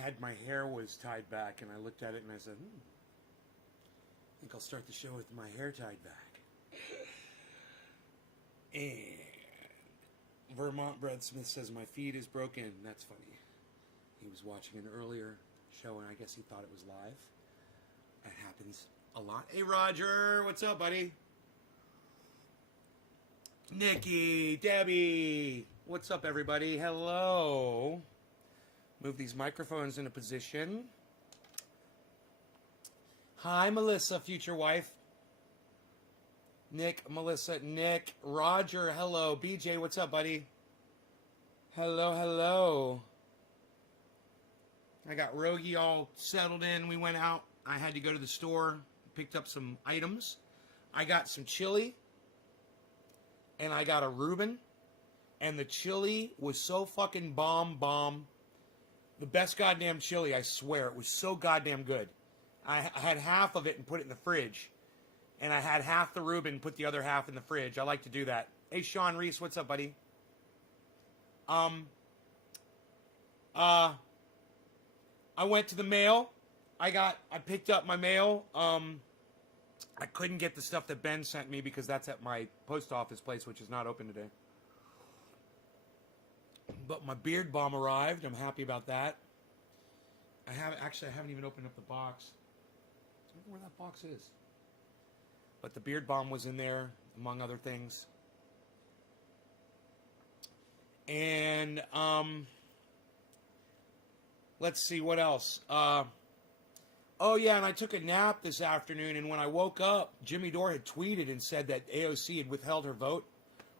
had my hair was tied back, and I looked at it and I said, I think I'll start the show with my hair tied back. And Vermont Brad Smith says, my feed is broken. That's funny. He was watching an earlier show, and I guess he thought it was live. That happens a lot. Hey, Roger. What's up, buddy? Nikki, Debbie. What's up, everybody? Hello. Move these microphones into position. Hi, Melissa, future wife. Nick, Melissa, Nick, Roger, hello. BJ, what's up, buddy? Hello, hello. I got Rogie all settled in. We went out. I had to go to the store, picked up some items. I got some chili, and I got a Reuben, and the chili was so fucking bomb. The best goddamn chili, I swear. It was so goddamn good. I had half of it and put it in the fridge. And I had half the Reuben and put the other half in the fridge. I like to do that. Hey, Sean Reese, what's up, buddy? I went to the mail. I picked up my mail. I couldn't get the stuff that Ben sent me because that's at my post office place, which is not open today. But my beard balm arrived. I'm happy about that. I haven't even opened up the box. I don't know where that box is. But the beard balm was in there, among other things. And let's see what else. Oh yeah, and I took a nap this afternoon, and when I woke up, Jimmy Dore had tweeted and said that AOC had withheld her vote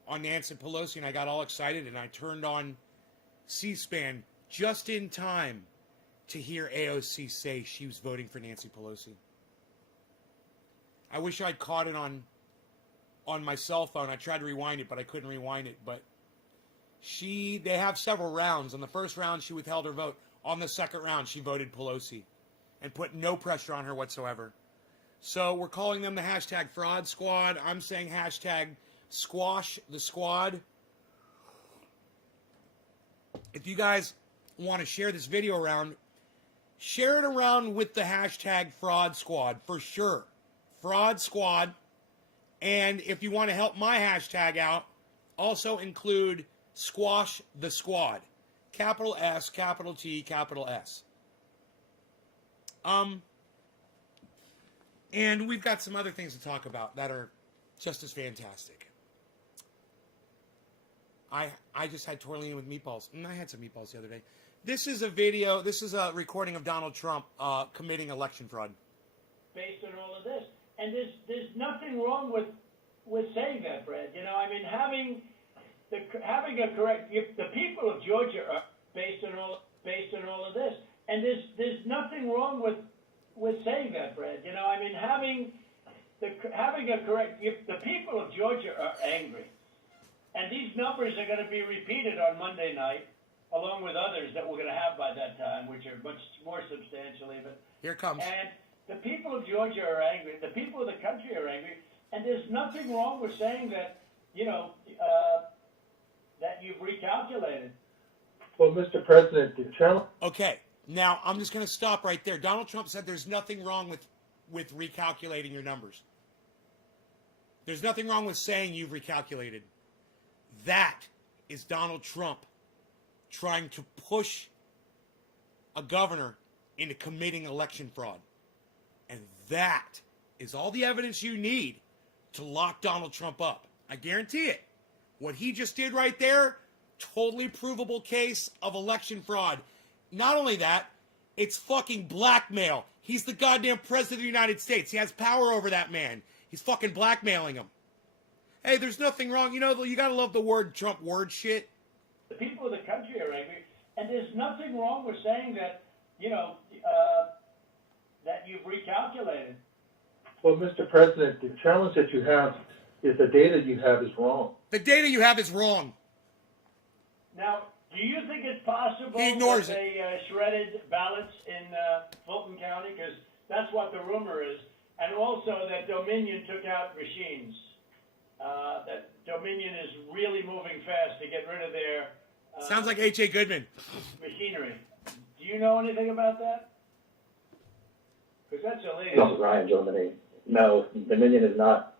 on Nancy Pelosi, and I got all excited, and I turned on C-SPAN just in time to hear AOC say she was voting for Nancy Pelosi. I wish I'd caught it on my cell phone. I tried to rewind it, but I couldn't rewind it. But they have several rounds. On the first round, she withheld her vote. On the second round, she voted Pelosi and put no pressure on her whatsoever. So we're calling them the hashtag fraud squad. I'm saying hashtag squash the squad. If you guys want to share this video around, share it around with the hashtag fraud squad for sure. Fraud squad. And if you want to help my hashtag out, also include squash the squad. Capital S, capital T, capital S. And we've got some other things to talk about that are just as fantastic. I just had tortellini with meatballs, and I had some meatballs the other day. This is a recording of Donald Trump committing election fraud. Based on all of this. And there's nothing wrong with saying that, Brad. You know, I mean, having a correct, the people of Georgia are based on all of this. And there's nothing wrong with saying that, Brad. You know, I mean, having a correct, the people of Georgia are angry. And these numbers are going to be repeated on Monday night, along with others that we're going to have by that time, which are much more substantial even. Here it comes. And the people of Georgia are angry. The people of the country are angry. And there's nothing wrong with saying that, you know, that you've recalculated. Well, Mr. President, the challenge... Okay. Now, I'm just going to stop right there. Donald Trump said there's nothing wrong with recalculating your numbers. There's nothing wrong with saying you've recalculated. That is Donald Trump trying to push a governor into committing election fraud. And that is all the evidence you need to lock Donald Trump up. I guarantee it. What he just did right there, totally provable case of election fraud. Not only that, it's fucking blackmail. He's the goddamn president of the United States. He has power over that man. He's fucking blackmailing him. Hey, there's nothing wrong. You know, you gotta love the word Trump word shit. The people of the country are angry, and there's nothing wrong with saying that, you know, that you've recalculated. Well, Mr. President, the challenge that you have is the data you have is wrong. The data you have is wrong. Now, do you think it's possible he ignores that they shredded ballots in Fulton County? Because that's what the rumor is. And also that Dominion took out machines. That Dominion is really moving fast to get rid of their... Sounds like H.A. Goodman. Machinery. Do you know anything about that? Because that's illegal. Ryan Germany. No, Dominion has not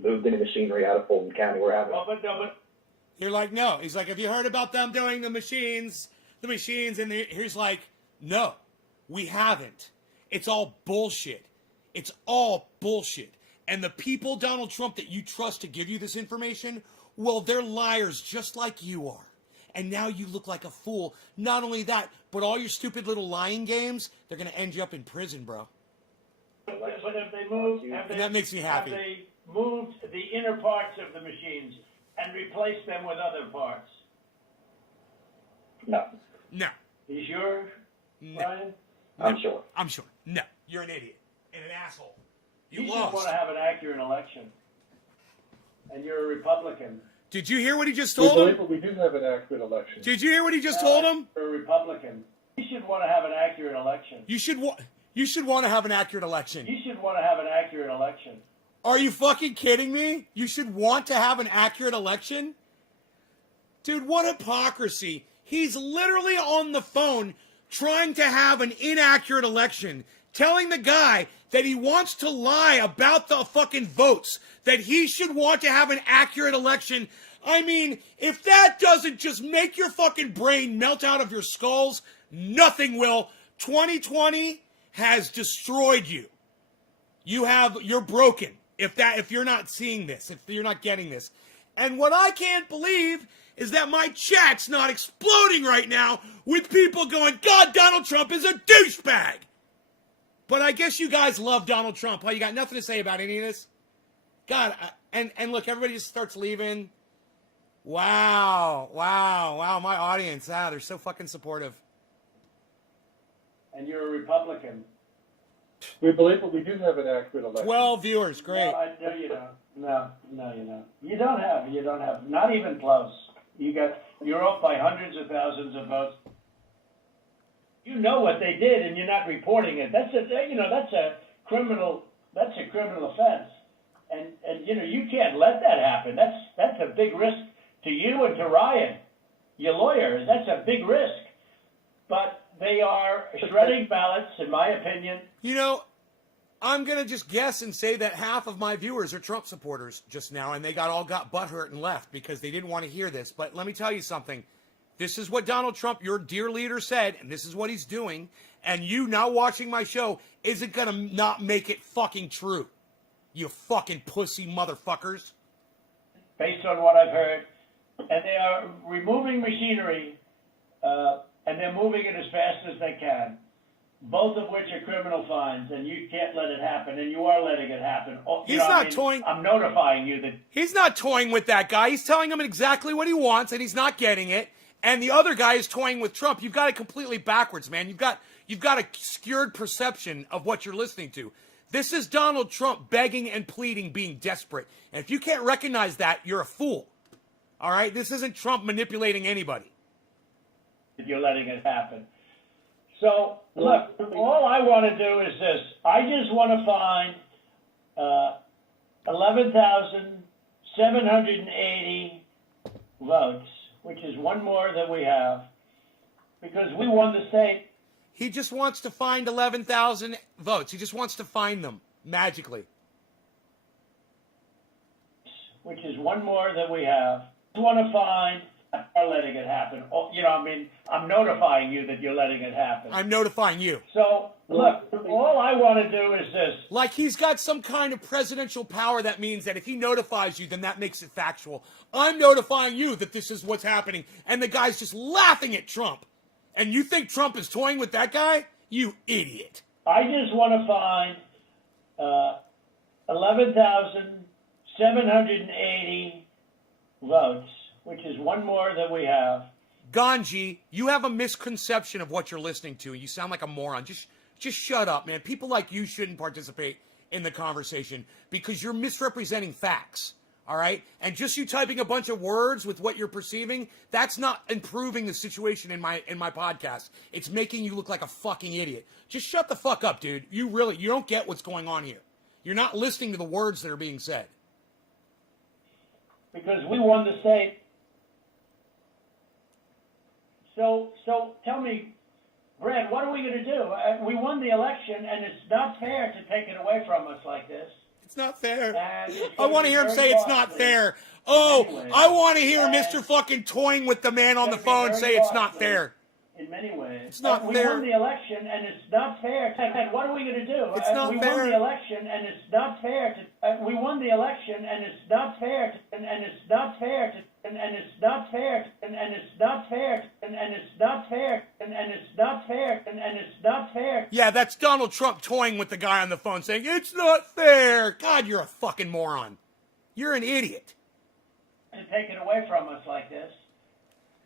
moved any machinery out of Fulton County. We're having. Well, but You're like, no. He's like, have you heard about them doing the machines? And he's like, no, we haven't. It's all bullshit. It's all bullshit. And the people, Donald Trump, that you trust to give you this information, well, they're liars just like you are. And now you look like a fool. Not only that, but all your stupid little lying games, they're going to end you up in prison, bro. But if they moved, And that makes me happy. Have they moved the inner parts of the machines and replaced them with other parts? No, No. You sure, No. Brian? I'm sure. I'm sure. No. You're an idiot. And an asshole. You should lost. want to have an accurate election. And you're a Republican. Did you hear what he just We told believe him? that we do have an accurate election. Did you hear what he just told him? You're a Republican. You should want to have an accurate election. You should want to have an accurate election. You should want to have an accurate election. Are you fucking kidding me? You should want to have an accurate election? Dude, what hypocrisy. He's literally on the phone trying to have an inaccurate election, telling the guy that he wants to lie about the fucking votes, that he should want to have an accurate election. I mean, if that doesn't just make your fucking brain melt out of your skulls, nothing will. 2020 has destroyed you. You're broken if you're not seeing this, if you're not getting this. And what I can't believe is that my chat's not exploding right now with people going, God, Donald Trump is a douchebag. But I guess you guys love Donald Trump. Huh? You got nothing to say about any of this? God, and look, everybody just starts leaving. Wow, my audience, they're so fucking supportive. And you're a Republican. We believe that we do have an accurate election. 12 viewers, great. No, you don't. No, you don't. You don't have. Not even close. You're off by hundreds of thousands of votes. You know what they did, and you're not reporting it. That's a criminal offense, and you can't let that happen. That's a big risk to you and to Ryan, your lawyer. That's a big risk. But they are shredding ballots, in my opinion. I'm going to just guess and say that half of my viewers are Trump supporters just now, and they got butthurt and left because they didn't want to hear this. But let me tell you something. This is what Donald Trump, your dear leader, said, and this is what he's doing. And you now watching my show isn't going to not make it fucking true. You fucking pussy motherfuckers. Based on what I've heard. And they are removing machinery, and they're moving it as fast as they can. Both of which are criminal fines, and you can't let it happen, and you are letting it happen. He's not toying. I'm notifying you that He's not toying with that guy. He's telling him exactly what he wants, and he's not getting it. And the other guy is toying with Trump. You've got it completely backwards, man. You've got a skewed perception of what you're listening to. This is Donald Trump begging and pleading, being desperate. And if you can't recognize that, you're a fool. All right? This isn't Trump manipulating anybody. you're letting it happen. So, look, all I want to do is this. I just want to find 11,780 votes, which is one more than we have, because we won the state. He just wants to find 11,000 votes. He just wants to find them magically. Which is one more than we have. I want to find, are letting it happen. I'm notifying you that you're letting it happen. I'm notifying you. So, look, all I want to do is this. Like he's got some kind of presidential power that means that if he notifies you, then that makes it factual. I'm notifying you that this is what's happening. And the guy's just laughing at Trump. And you think Trump is toying with that guy? You idiot. I just want to find 11,780 votes, which is one more than we have. Ganji, you have a misconception of what you're listening to. You sound like a moron. Just shut up, man. People like you shouldn't participate in the conversation because you're misrepresenting facts. All right? And just you typing a bunch of words with what you're perceiving, that's not improving the situation in my podcast. It's making you look like a fucking idiot. Just shut the fuck up, dude. You don't get what's going on here. You're not listening to the words that are being said. Because we won the state. So tell me, Brad, what are we going to do? We won the election, and it's not fair to take it away from us like this. It's not fair. And it's I want to hear him say it's not fair. Oh, I want to hear Mr. fucking toying with the man on the phone say it's not fair. In many ways. It's not we fair. won the election, and it's not fair. And what are we going to do? It's not we fair. won the election, and it's not fair. We won the election, and it's not fair. And it's not fair. And it's not fair. And it's not fair. And it's not fair. And it's not fair. And it's not fair. Yeah, that's Donald Trump toying with the guy on the phone saying, it's not fair. God, you're a fucking moron. You're an idiot. To take it away from us like this.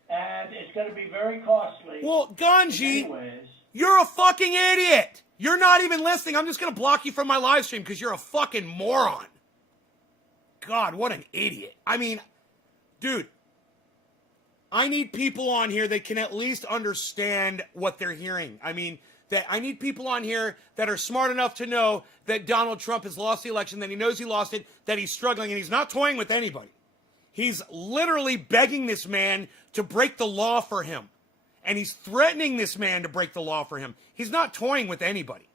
And it's going to be very costly. Well, Ganji, you're a fucking idiot. You're not even listening. I'm just going to block you from my live stream because you're a fucking moron. God, what an idiot. I mean, dude, I need people on here that can at least understand what they're hearing. I mean, I need people on here that are smart enough to know that Donald Trump has lost the election, that he knows he lost it, that he's struggling, and he's not toying with anybody. He's literally begging this man to break the law for him. And he's threatening this man to break the law for him. He's not toying with anybody.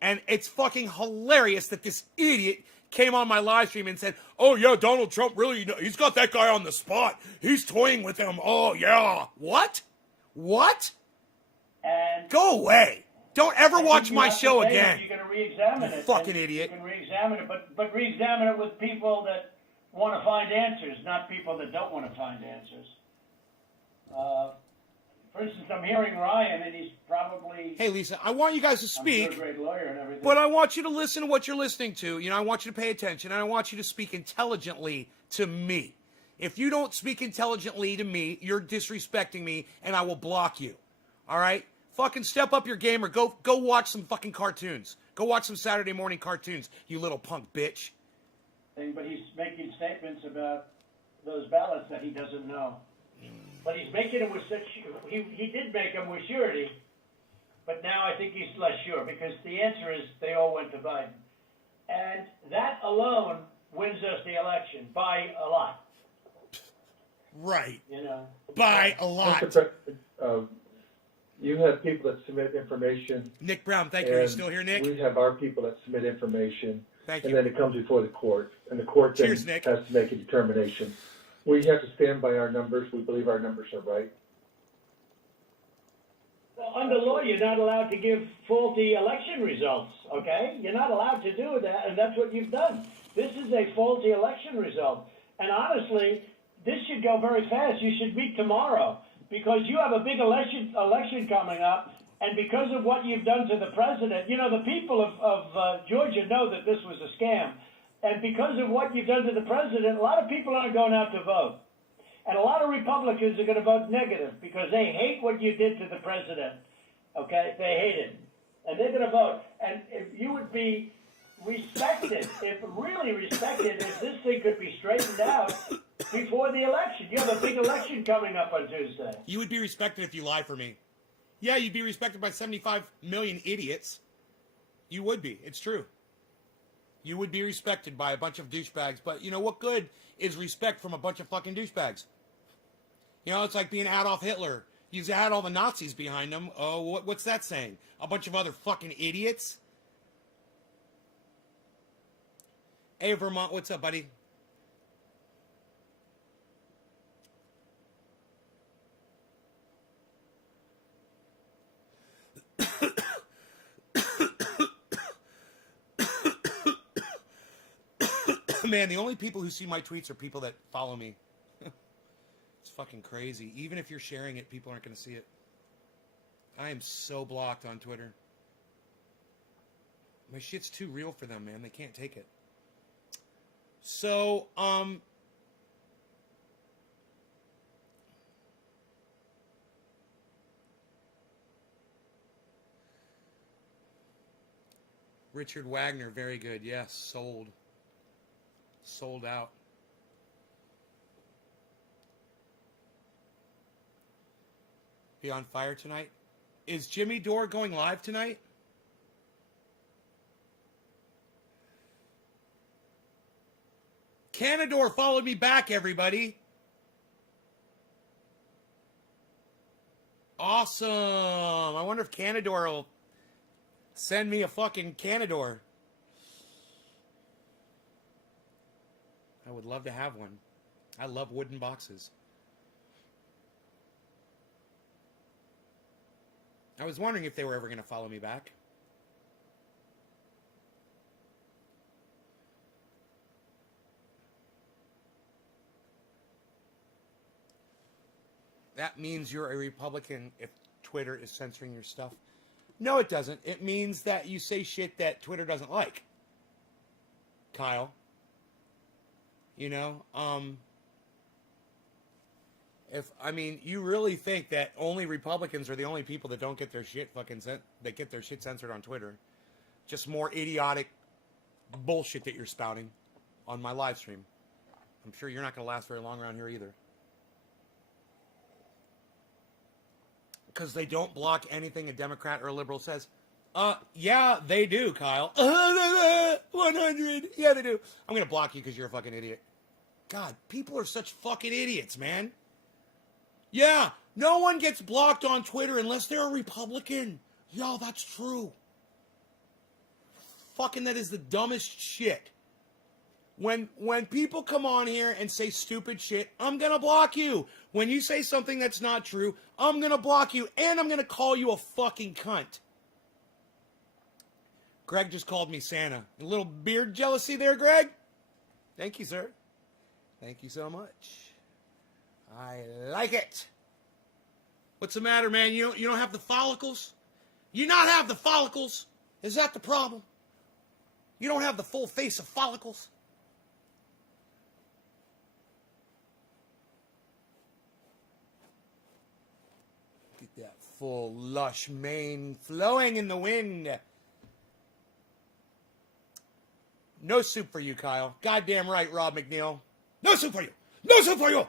And it's fucking hilarious that this idiot came on my live stream and said, oh yeah, Donald Trump really, he's got that guy on the spot. He's toying with him. Oh yeah. What? What? And go away. Don't ever watch my show again. You're going to re-examine it. Fucking idiot. You can re-examine it, but re-examine it with people that want to find answers, not people that don't want to find answers. For instance, I'm hearing Ryan, and he's probably... Hey, Lisa, I want you guys to speak, I'm a great lawyer and everything. But I want you to listen to what you're listening to. You know, I want you to pay attention, and I want you to speak intelligently to me. If you don't speak intelligently to me, you're disrespecting me, and I will block you. All right? Fucking step up your game, or go watch some fucking cartoons. Go watch some Saturday morning cartoons, you little punk bitch. But he's making statements about those ballots that he doesn't know. But he's making it with such... He did make them with surety, but now I think he's less sure, because the answer is they all went to Biden. And that alone wins us the election by a lot. Right. You know? By a lot. Mr. President, you have people that submit information. Nick Brown, thank you. Are you still here, Nick? We have our people that submit information. Thank and you. then it comes before the court, and the court then Cheers, Nick. has to make a determination. We have to stand by our numbers. We believe our numbers are right. Well, under law, you're not allowed to give faulty election results, okay? You're not allowed to do that, and that's what you've done. This is a faulty election result. And honestly, this should go very fast. You should meet tomorrow, because you have a big election coming up, and because of what you've done to the president, you know, the people of Georgia know that this was a scam. And because of what you've done to the president, a lot of people aren't going out to vote. And a lot of Republicans are going to vote negative because they hate what you did to the president. Okay? They hate it. And they're going to vote. And if you would be respected, really respected, if this thing could be straightened out before the election. You have a big election coming up on Tuesday. You would be respected if you lied for me. Yeah, you'd be respected by 75 million idiots. You would be. It's true. You would be respected by a bunch of douchebags. But you know what good is respect from a bunch of fucking douchebags? You know, it's like being Adolf Hitler. He's had all the Nazis behind him. Oh, what's that saying? A bunch of other fucking idiots? Hey, Vermont, what's up, buddy? Man, the only people who see my tweets are people that follow me. It's fucking crazy. Even if you're sharing it, people aren't going to see it. I am so blocked on Twitter. My shit's too real for them, man. They can't take it. So, Richard Wagner, very good. Yes, sold. Sold out. Be on fire tonight. Is Jimmy Dore going live tonight? Canador followed me back, everybody. Awesome. I wonder if Canador will send me a fucking Canador. I would love to have one. I love wooden boxes. I was wondering if they were ever going to follow me back. That means you're a Republican if Twitter is censoring your stuff. No, it doesn't. It means that you say shit that Twitter doesn't like. Kyle. You know, you really think that only Republicans are the only people that don't get their shit that get their shit censored on Twitter. Just more idiotic bullshit that you're spouting on my live stream. I'm sure you're not going to last very long around here either. Because they don't block anything a Democrat or a liberal says. Yeah, they do, Kyle. 100. Yeah, they do. I'm going to block you because you're a fucking idiot. God, people are such fucking idiots, man. Yeah, no one gets blocked on Twitter unless they're a Republican. Yo, that's true. Fucking that is the dumbest shit. When people come on here and say stupid shit, I'm going to block you. When you say something that's not true, I'm going to block you. And I'm going to call you a fucking cunt. Greg just called me Santa. A little beard jealousy there, Greg? Thank you, sir. Thank you so much. I like it. What's the matter, man? You don't have the follicles? You not have the follicles? Is that the problem? You don't have the full face of follicles? Get that full, lush mane flowing in the wind. No soup for you, Kyle. Goddamn right, Rob McNeil. No soup for you. No soup for you.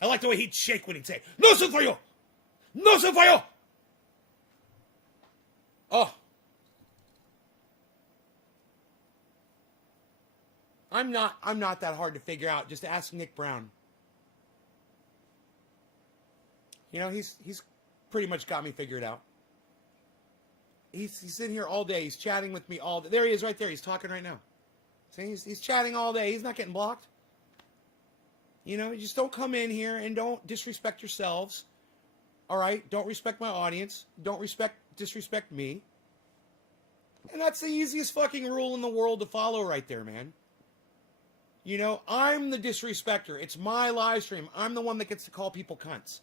I like the way he'd shake when he'd say, no soup for you. No soup for you. Oh. I'm not that hard to figure out. Just ask Nick Brown. You know, he's pretty much got me figured out. He's in here all day. He's chatting with me all day. There he is right there. He's talking right now. See, he's chatting all day. He's not getting blocked. You know, you just don't come in here and don't disrespect yourselves. All right? Don't respect my audience. Don't disrespect me. And that's the easiest fucking rule in the world to follow right there, man. You know, I'm the disrespecter. It's my live stream. I'm the one that gets to call people cunts.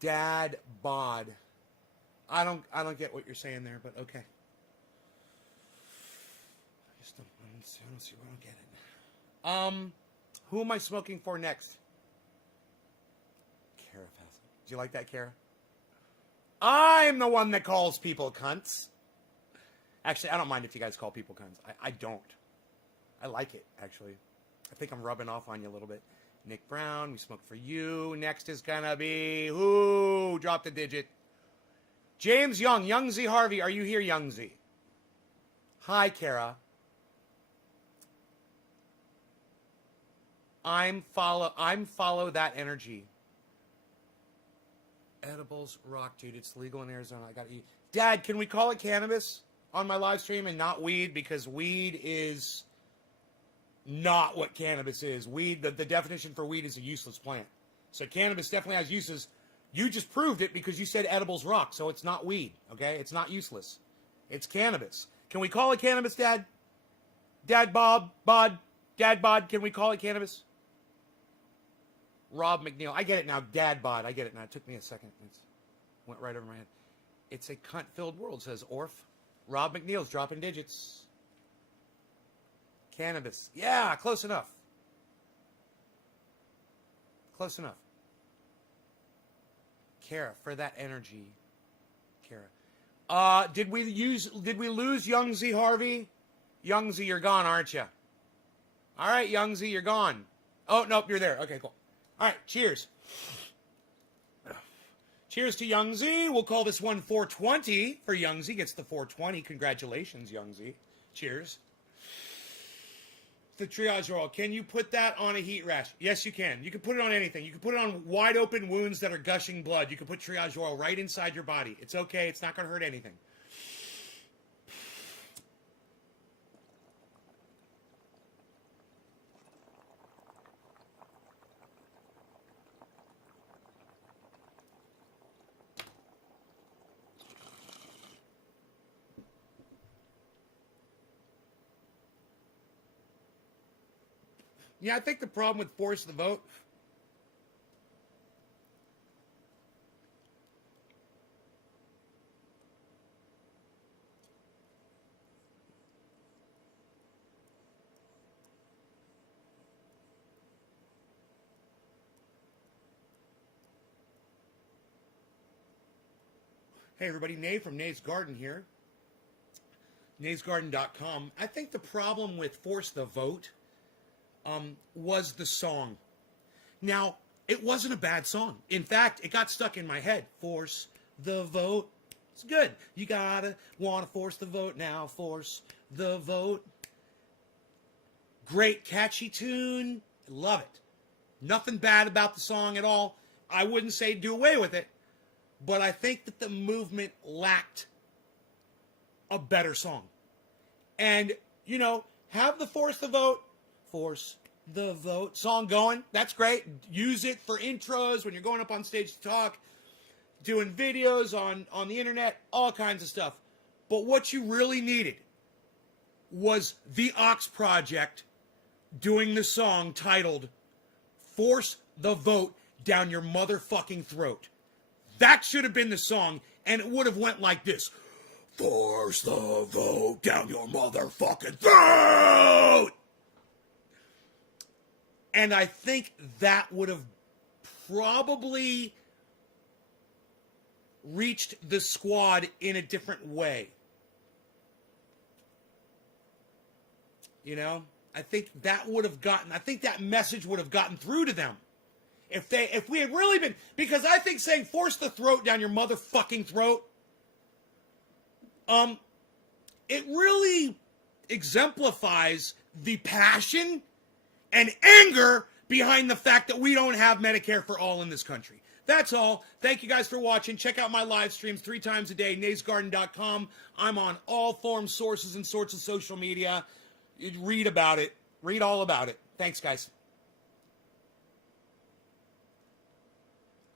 Dad bod. I don't get what you're saying there, but okay. I don't get it. Who am I smoking for next? Kara Fassel. Do you like that, Kara? I'm the one that calls people cunts. Actually, I don't mind if you guys call people cunts. I don't. I like it, actually. I think I'm rubbing off on you a little bit. Nick Brown, we smoked for you. Next is gonna be who? Drop the digit. James Young. Young Z Harvey, are you here, Young Z? Hi, Kara. I'm follow that energy. Edibles rock, dude. It's legal in Arizona. I gotta eat. Dad, can we call it cannabis on my live stream and not weed? Because weed is not what cannabis is. Weed, the definition for weed is a useless plant. So cannabis definitely has uses. You just proved it because you said edibles rock, so it's not weed, okay? It's not useless. It's cannabis. Can we call it cannabis, Dad? Dad Bod, can we call it cannabis? Rob McNeil. I get it now. Dad Bod. I get it now. It took me a second. It went right over my head. It's a cunt-filled world, says Orf. Rob McNeil's dropping digits. Cannabis. Yeah, close enough. Close enough. Kara, for that energy. Kara. Did we lose Young Z Harvey? Young Z, you're gone, aren't you? All right, Young Z, you're gone. Oh, nope, you're there. Okay, cool. All right, cheers. Cheers to Young Z. We'll call this one 420 for Young Z. Gets the 420. Congratulations, Young Z. Cheers. the triage oil. Can you put that on a heat rash? Yes, you can. You can put it on anything. You can put it on wide open wounds that are gushing blood. You can put triage oil right inside your body. It's okay. It's not going to hurt anything. Yeah, I think the problem with force the vote. Hey everybody, Nate from Nate's Garden here. NatesGarden.com. I think the problem with Force the Vote was the song. Now, it wasn't a bad song. In fact, it got stuck in my head. Force the vote. It's good. You gotta wanna force the vote now. Force the vote. Great catchy tune. Love it. Nothing bad about the song at all. I wouldn't say do away with it. But I think that the movement lacked a better song. And, you know, have the Force the Vote song going. That's great. Use it for intros when you're going up on stage to talk, doing videos on the internet, all kinds of stuff. But what you really needed was the Ox Project doing the song titled Force the Vote Down Your Motherfucking Throat. That should have been the song, and it would have went like this. Force the vote down your motherfucking throat! And I think that would have probably reached the squad in a different way. You know? I think that message would have gotten through to them. If we had really been, because I think saying force the throat down your motherfucking throat, it really exemplifies the passion and anger behind the fact that we don't have Medicare for all in this country. That's all. Thank you guys for watching. Check out my live streams 3 times a day, NatesGarden.com. I'm on all forms, sources, and sorts of social media. Read about it. Read all about it. Thanks, guys.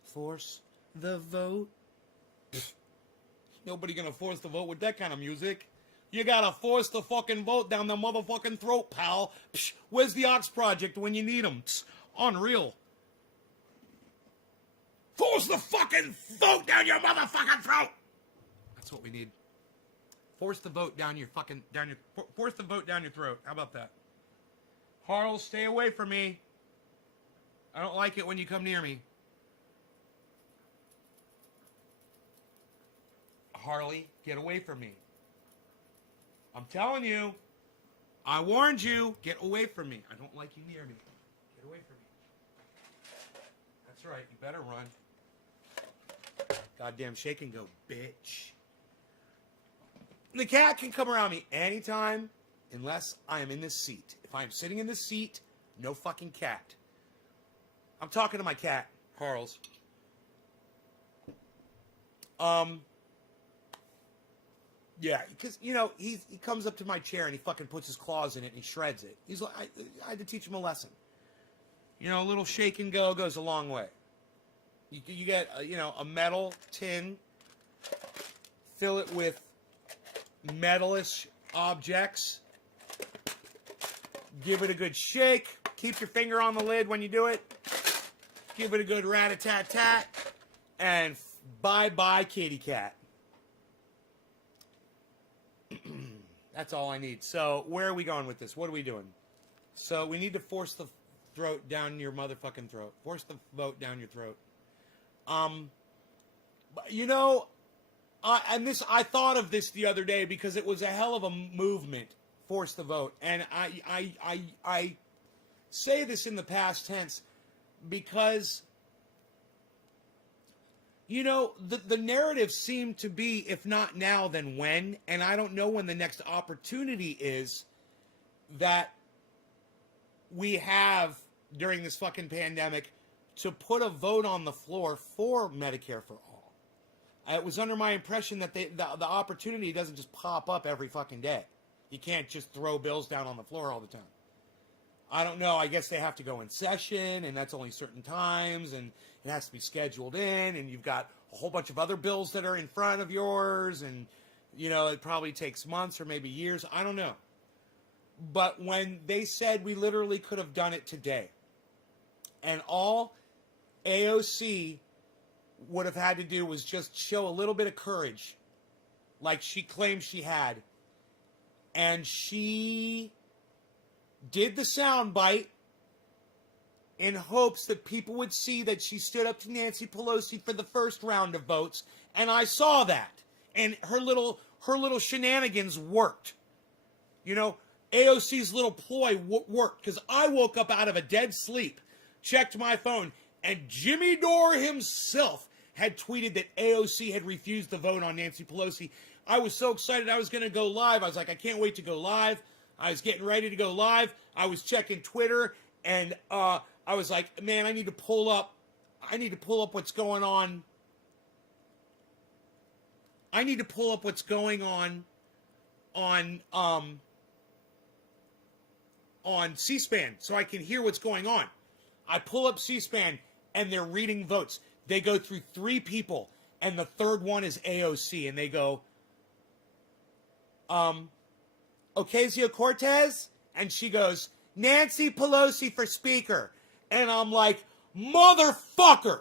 Force the vote. Nobody gonna force the vote with that kind of music. You gotta force the fucking vote down the motherfucking throat, pal. Psh, where's the Ox Project when you need them? Psh, unreal. Force the fucking vote down your motherfucking throat. That's what we need. Force the vote down your fucking force the vote down your throat. How about that? Harl, stay away from me. I don't like it when you come near me. Harley, get away from me. I'm telling you. I warned you. Get away from me. I don't like you near me. Get away from me. That's right. You better run. Goddamn shake and go, bitch. The cat can come around me anytime unless I am in this seat. If I'm sitting in this seat, no fucking cat. I'm talking to my cat, Carl's. Yeah, because, you know, he comes up to my chair and he fucking puts his claws in it and he shreds it. He's like, I had to teach him a lesson. You know, a little shake and go goes a long way. You get, you know, a metal tin, fill it with metalish objects, give it a good shake, keep your finger on the lid when you do it, give it a good rat-a-tat-tat, and bye-bye kitty cat. That's all I need. So, where are we going with this? What are we doing? So, we need to force the throat down your motherfucking throat. Force the vote down your throat. You know, I thought of this the other day because it was a hell of a movement, force the vote. And I say this in the past tense because, you know, the narrative seemed to be, if not now, then when. And I don't know when the next opportunity is that we have during this fucking pandemic to put a vote on the floor for Medicare for all. It was under my impression that the opportunity doesn't just pop up every fucking day. You can't just throw bills down on the floor all the time. I don't know. I guess they have to go in session, and that's only certain times, and it has to be scheduled in, and you've got a whole bunch of other bills that are in front of yours, and, you know, it probably takes months or maybe years. I don't know. But when they said we literally could have done it today, and all AOC would have had to do was just show a little bit of courage, like she claimed she had, and she did the soundbite in hopes that people would see that she stood up to Nancy Pelosi for the first round of votes, and I saw that, and her little shenanigans worked. You know, AOC's little ploy worked, because I woke up out of a dead sleep, checked my phone, and Jimmy Dore himself had tweeted that AOC had refused the vote on Nancy Pelosi. I was so excited I was going to go live. I was like, I can't wait to go live. I was getting ready to go live. I was checking Twitter, and I was like, man, I need to pull up what's going on. I need to pull up what's going on C-SPAN so I can hear what's going on. I pull up C-SPAN, and they're reading votes. They go through 3 people, and the third one is AOC, and they go, Ocasio-Cortez? And she goes, Nancy Pelosi for speaker. And I'm like, motherfucker!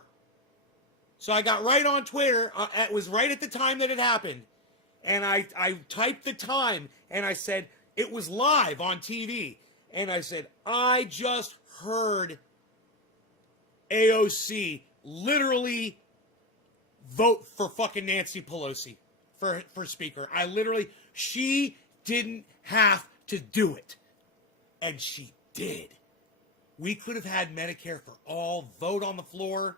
So I got right on Twitter. It was right at the time that it happened. And I typed the time, and I said, it was live on TV. And I said, I just heard AOC literally vote for fucking Nancy Pelosi for speaker. She didn't have to do it. And she did. We could have had Medicare for all vote on the floor.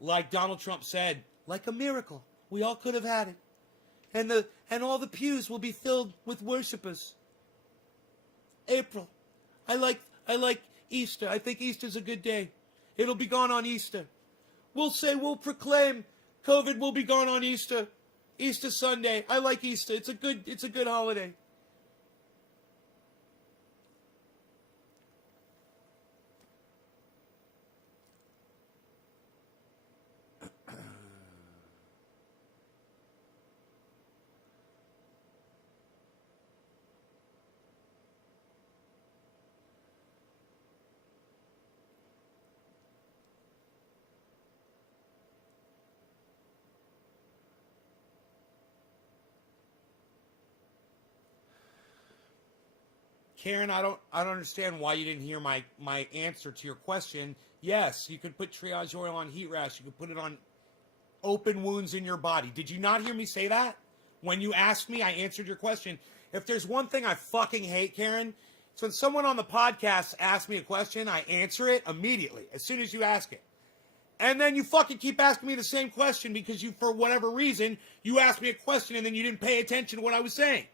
Like Donald Trump said, like a miracle. We all could have had it. And all the pews will be filled with worshipers. April. I like Easter. I think Easter's a good day. It'll be gone on Easter. We'll proclaim COVID will be gone on Easter. Easter Sunday. I like Easter. It's a good holiday. Karen, I don't understand why you didn't hear my answer to your question. Yes, you could put triage oil on heat rash. You could put it on open wounds in your body. Did you not hear me say that? When you asked me, I answered your question. If there's one thing I fucking hate, Karen, it's when someone on the podcast asks me a question, I answer it immediately, as soon as you ask it. And then you fucking keep asking me the same question because you, for whatever reason, you asked me a question and then you didn't pay attention to what I was saying.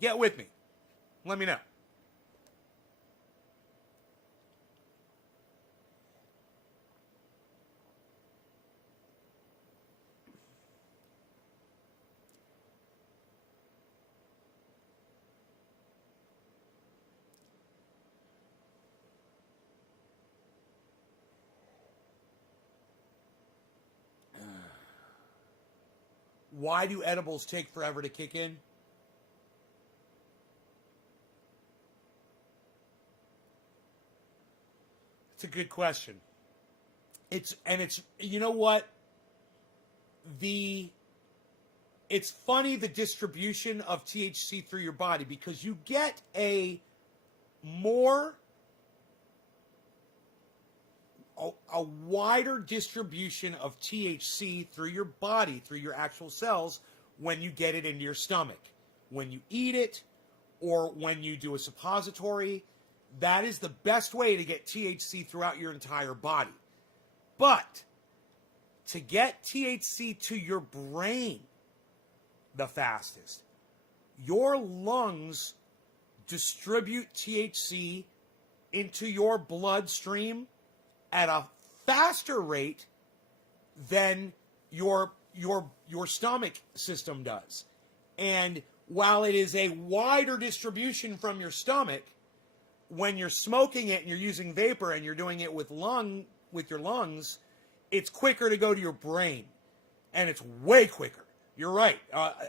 Get with me. Let me know. Why do edibles take forever to kick in? It's a good question. It's you know what? It's funny the distribution of THC through your body because you get a wider distribution of THC through your body, through your actual cells, when you get it into your stomach. When you eat it, or when you do a suppository, that is the best way to get THC throughout your entire body. But to get THC to your brain the fastest, your lungs distribute THC into your bloodstream at a faster rate than your stomach system does. And while it is a wider distribution from your stomach, when you're smoking it and you're using vapor and you're doing it with your lungs, it's quicker to go to your brain, and it's way quicker. You're right.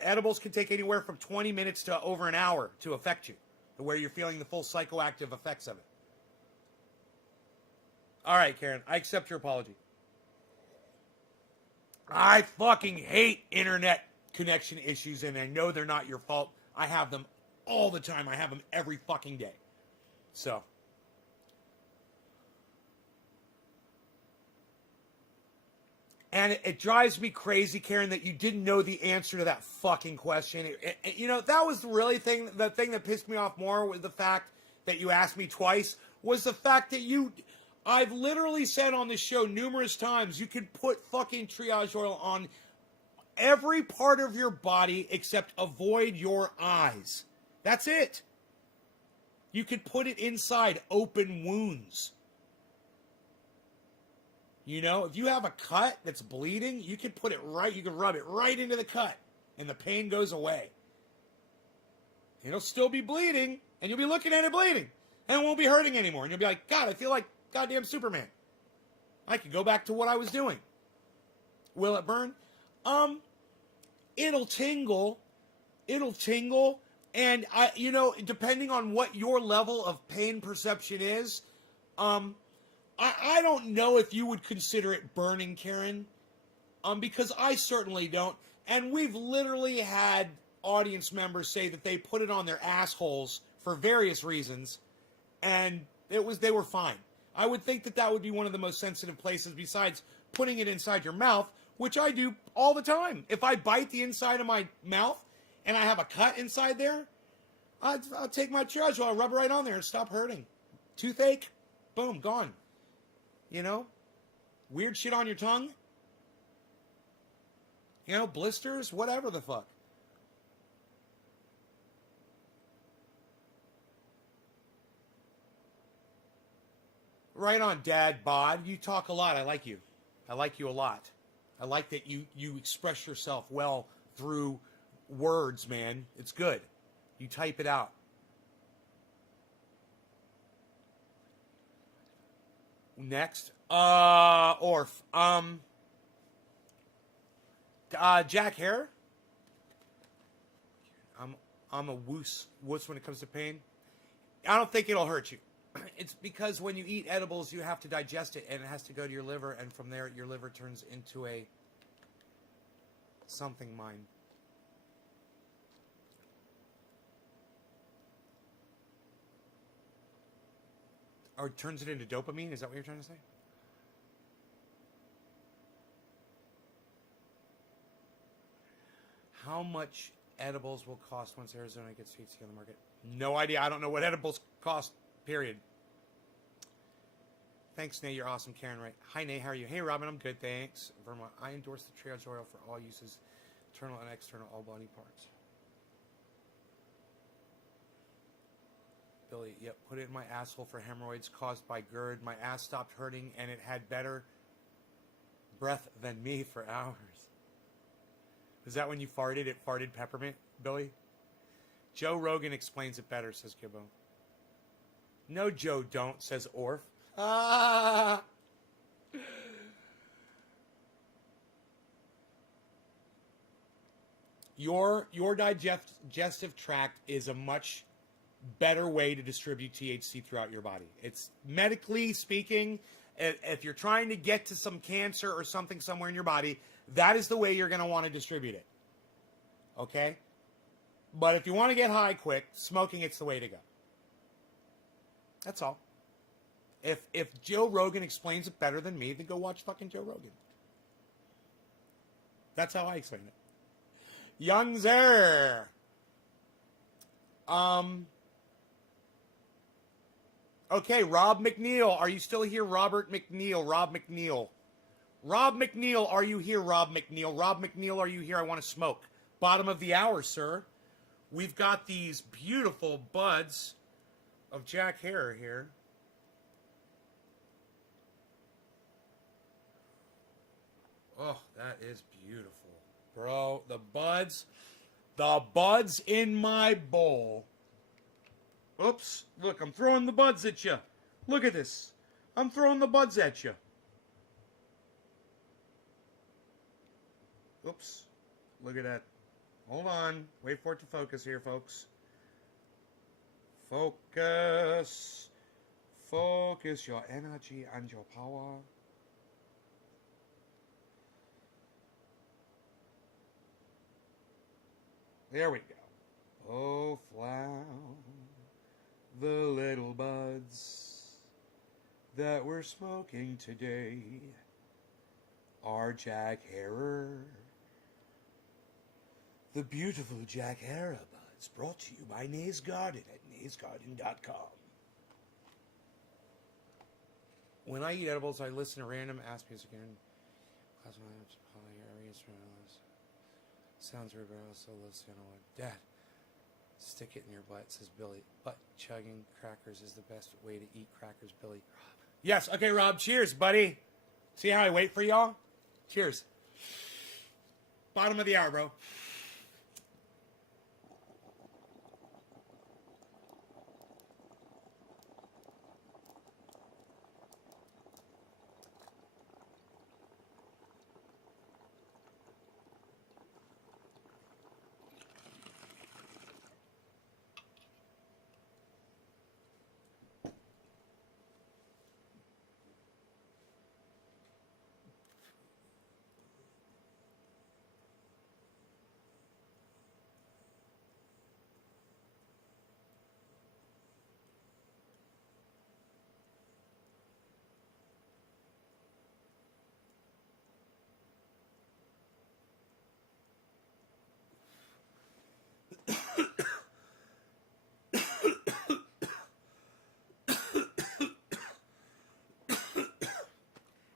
Edibles can take anywhere from 20 minutes to over an hour to affect you, to where you're feeling the full psychoactive effects of it. All right, Karen, I accept your apology. I fucking hate internet connection issues, and I know they're not your fault. I have them all the time. I have them every fucking day. So. And it drives me crazy, Karen, that you didn't know the answer to that fucking question. You know, that was really the thing that pissed me off more was the fact that you asked me twice, was the fact that I've literally said on this show numerous times, you could put fucking triage oil on every part of your body except avoid your eyes. That's it. You could put it inside open wounds. You know, if you have a cut that's bleeding, you can rub it right into the cut, and the pain goes away. It'll still be bleeding, and you'll be looking at it bleeding, and it won't be hurting anymore. And you'll be like, God, I feel like goddamn Superman. I could go back to what I was doing. Will it burn? It'll tingle. And depending on what your level of pain perception is, I don't know if you would consider it burning, Karen, because I certainly don't. And we've literally had audience members say that they put it on their assholes for various reasons, and they were fine. I would think that would be one of the most sensitive places besides putting it inside your mouth, which I do all the time. If I bite the inside of my mouth and I have a cut inside there, I'll take my triage oil, rub it right on there and stop hurting. Toothache, boom, gone. You know, weird shit on your tongue. You know, blisters, whatever the fuck. Right on, Dad Bod. You talk a lot. I like you. I like you a lot. I like that you express yourself well through words, man. It's good. You type it out. Next, Orf. Jack Hare. I'm a wuss when it comes to pain. I don't think it'll hurt you. It's because when you eat edibles, you have to digest it, and it has to go to your liver, and from there, your liver turns into a something mine. Or turns it into dopamine? Is that what you're trying to say? How much edibles will cost once Arizona gets THC on the market? No idea. I don't know what edibles cost, period. Thanks, Nay. You're awesome. Karen, right? Hi, Nay. How are you? Hey, Robin. I'm good. Thanks. Vermont. I endorse the triage oil for all uses, internal and external, all body parts. Billy, yep, put it in my asshole for hemorrhoids caused by GERD. My ass stopped hurting, and it had better breath than me for hours. Is that when you farted? It farted peppermint, Billy? Joe Rogan explains it better, says Gibbo. No, Joe, don't, says Orf. Ah! Your digestive tract is a much better way to distribute THC throughout your body. It's medically speaking, if you're trying to get to some cancer or something somewhere in your body, that is the way you're going to want to distribute it. Okay? But if you want to get high quick, smoking, it's the way to go. That's all. If Joe Rogan explains it better than me, then go watch fucking Joe Rogan. That's how I explain it. Young Zer. Okay, Rob McNeil. Are you still here, Robert McNeil? Rob McNeil. Rob McNeil, are you here, Rob McNeil? Rob McNeil, are you here? I want to smoke. Bottom of the hour, sir. We've got these beautiful buds of Jack Herer here. Oh, that is beautiful. Bro, the buds in my bowl. Oops, look, I'm throwing the buds at you. Look at this. I'm throwing the buds at you. Oops, look at that. Hold on, wait for it to focus here, folks. Focus. Focus your energy and your power. There we go. Oh, flower, the little buds that we're smoking today are Jack Herer. The beautiful Jack Herer buds, brought to you by Nays Garden at naysgarden.com. When I eat edibles, I listen to random ass music and sounds weird, but I also listen to one. Dad, stick it in your butt, says Billy. Butt chugging crackers is the best way to eat crackers, Billy. Yes, okay, Rob, cheers, buddy. See how I wait for y'all? Cheers. Bottom of the hour, bro.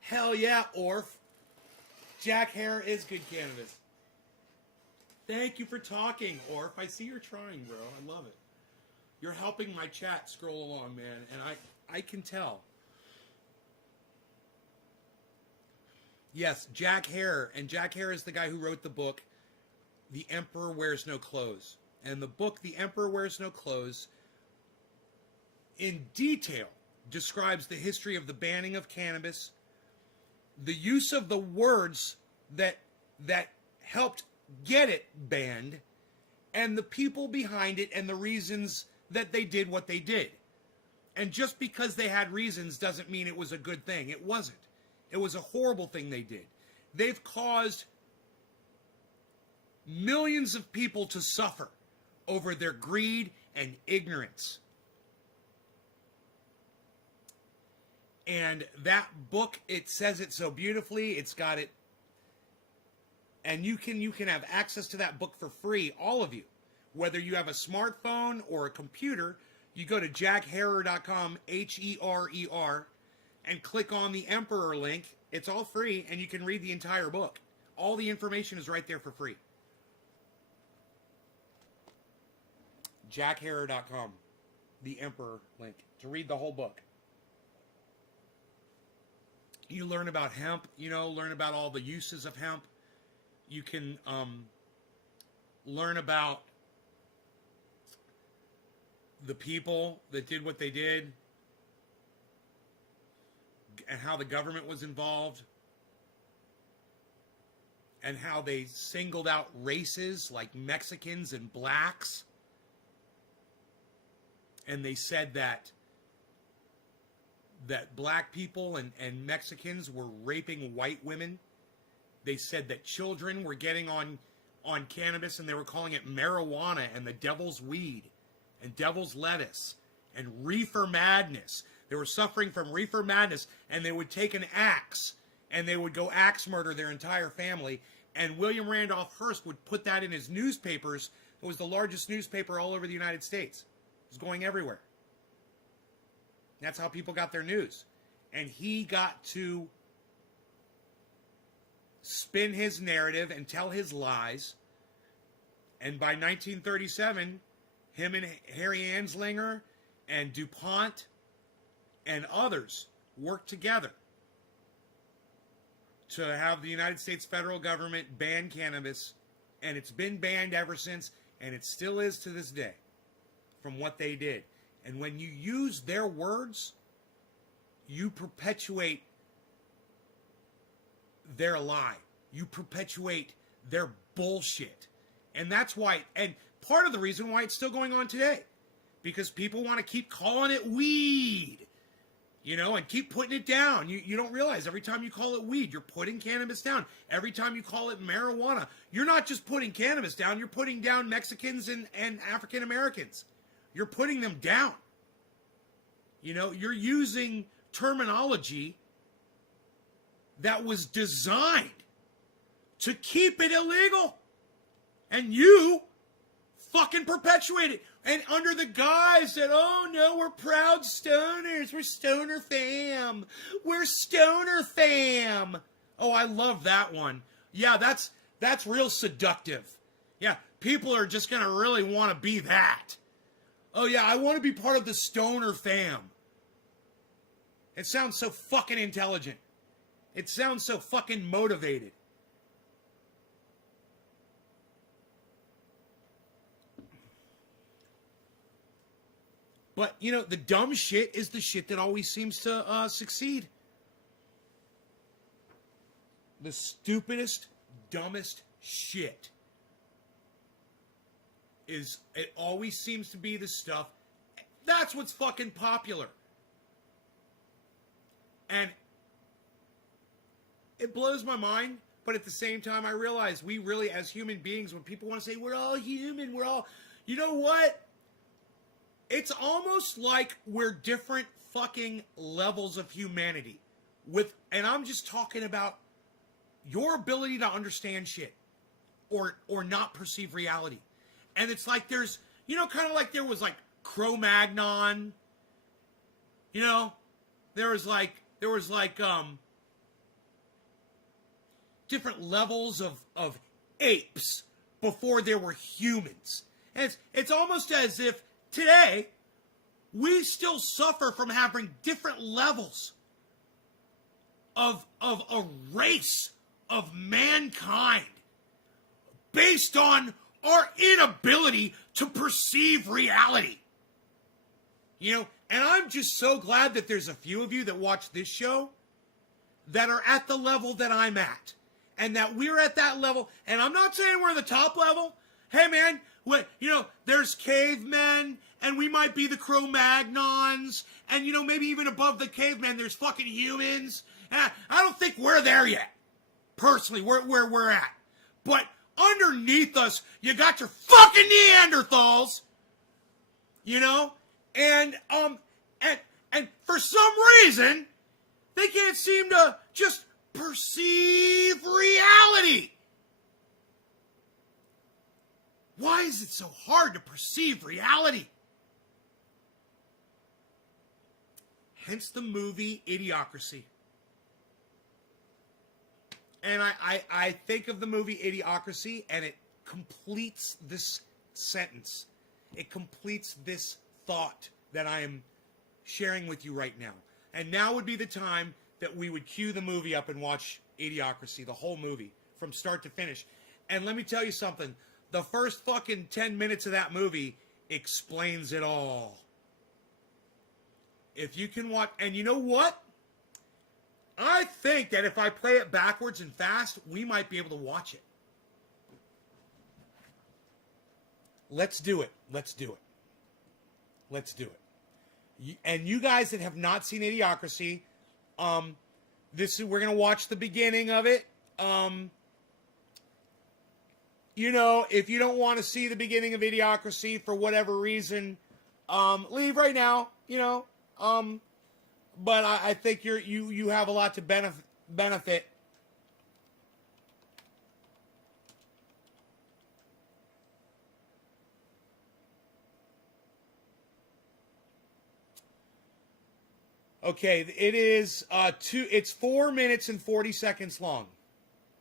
Hell yeah, Orf. Jack Herer is good cannabis. Thank you for talking, Orf. I see you're trying, bro. I love it. You're helping my chat scroll along, man, and I can tell. Yes, Jack Herer. And Jack Herer is the guy who wrote the book, The Emperor Wears No Clothes. And the book, The Emperor Wears No Clothes, in detail describes the history of the banning of cannabis, the use of the words that helped get it banned, and the people behind it and the reasons that they did what they did. And just because they had reasons doesn't mean it was a good thing. It wasn't. It was a horrible thing they did. They've caused millions of people to suffer over their greed and ignorance. And that book, it says it so beautifully. It's got it. And you can have access to that book for free, all of you. Whether you have a smartphone or a computer, you go to jackherer.com, H-E-R-E-R, and click on the Emperor link. It's all free, and you can read the entire book. All the information is right there for free. jackherer.com, the Emperor link, to read the whole book. You learn about hemp, learn about all the uses of hemp. You can learn about the people that did what they did and how the government was involved and how they singled out races like Mexicans and blacks. And they said that black people and Mexicans were raping white women. They said that children were getting on cannabis and they were calling it marijuana and the devil's weed and devil's lettuce and reefer madness. They were suffering from reefer madness, and they would take an axe and they would go axe murder their entire family. And William Randolph Hearst would put that in his newspapers. It was the largest newspaper all over the United States. It was going everywhere. That's how people got their news. And he got to spin his narrative and tell his lies. And by 1937, him and Harry Anslinger and DuPont and others worked together to have the United States federal government ban cannabis, and it's been banned ever since, and it still is to this day from what they did. And when you use their words, you perpetuate their lie. You perpetuate their bullshit. And that's why, and part of the reason why it's still going on today, because people want to keep calling it weed, you know, and keep putting it down. You don't realize every time you call it weed, you're putting cannabis down. Every time you call it marijuana, you're not just putting cannabis down, you're putting down Mexicans and African Americans. You're putting them down. You know, you're using terminology that was designed to keep it illegal. And you fucking perpetuate it. And under the guise that, oh no, we're proud stoners. We're stoner fam. We're stoner fam. Oh, I love that one. Yeah, that's real seductive. Yeah, people are just going to really want to be that. Oh yeah, I want to be part of the stoner fam. It sounds so fucking intelligent. It sounds so fucking motivated. But, you know, the dumb shit is the shit that always seems to succeed. The stupidest, dumbest shit is, it always seems to be the stuff, that's what's fucking popular. And it blows my mind, but at the same time I realize we really, as human beings, when people want to say we're all human, we're all, you know what? It's almost like we're different fucking levels of humanity. And I'm just talking about your ability to understand shit or not perceive reality. And it's like there's, you know, kind of like there was like Cro-Magnon, you know, there was like different levels of apes before there were humans. And it's almost as if today we still suffer from having different levels of a race of mankind based on our inability to perceive reality. You know, and I'm just so glad that there's a few of you that watch this show that are at the level that I'm at. And that we're at that level. And I'm not saying we're the top level. Hey, man, you know, there's cavemen, and we might be the Cro-Magnons. And, you know, maybe even above the cavemen, there's fucking humans. And I don't think we're there yet. Personally, where we're at. But underneath us, you got your fucking Neanderthals. You know? And for some reason, they can't seem to just perceive reality. Why is it so hard to perceive reality? Hence the movie Idiocracy. And I think of the movie Idiocracy, and it completes this sentence. It completes this thought that I am sharing with you right now. And now would be the time that we would cue the movie up and watch Idiocracy, the whole movie, from start to finish. And let me tell you something. The first fucking 10 minutes of that movie explains it all. If you can watch, and you know what? I think that if I play it backwards and fast, we might be able to watch it. Let's do it. Let's do it. Let's do it. And you guys that have not seen Idiocracy, we're gonna watch the beginning of it. You know, if you don't want to see the beginning of Idiocracy for whatever reason, leave right now. You know, but I think you have a lot to benefit. Okay, it is it's 4 minutes and 40 seconds long.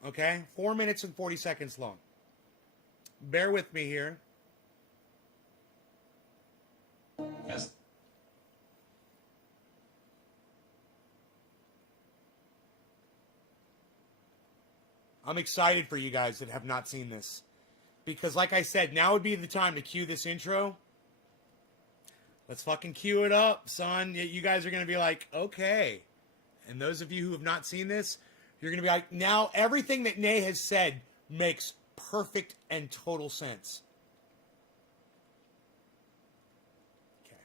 Okay? 4 minutes and 40 seconds long. Bear with me here. Yes. I'm excited for you guys that have not seen this. Because like I said, now would be the time to cue this intro. Let's fucking cue it up, son. You guys are going to be like, okay. And those of you who have not seen this, you're going to be like, now everything that Nay has said makes perfect and total sense. Okay.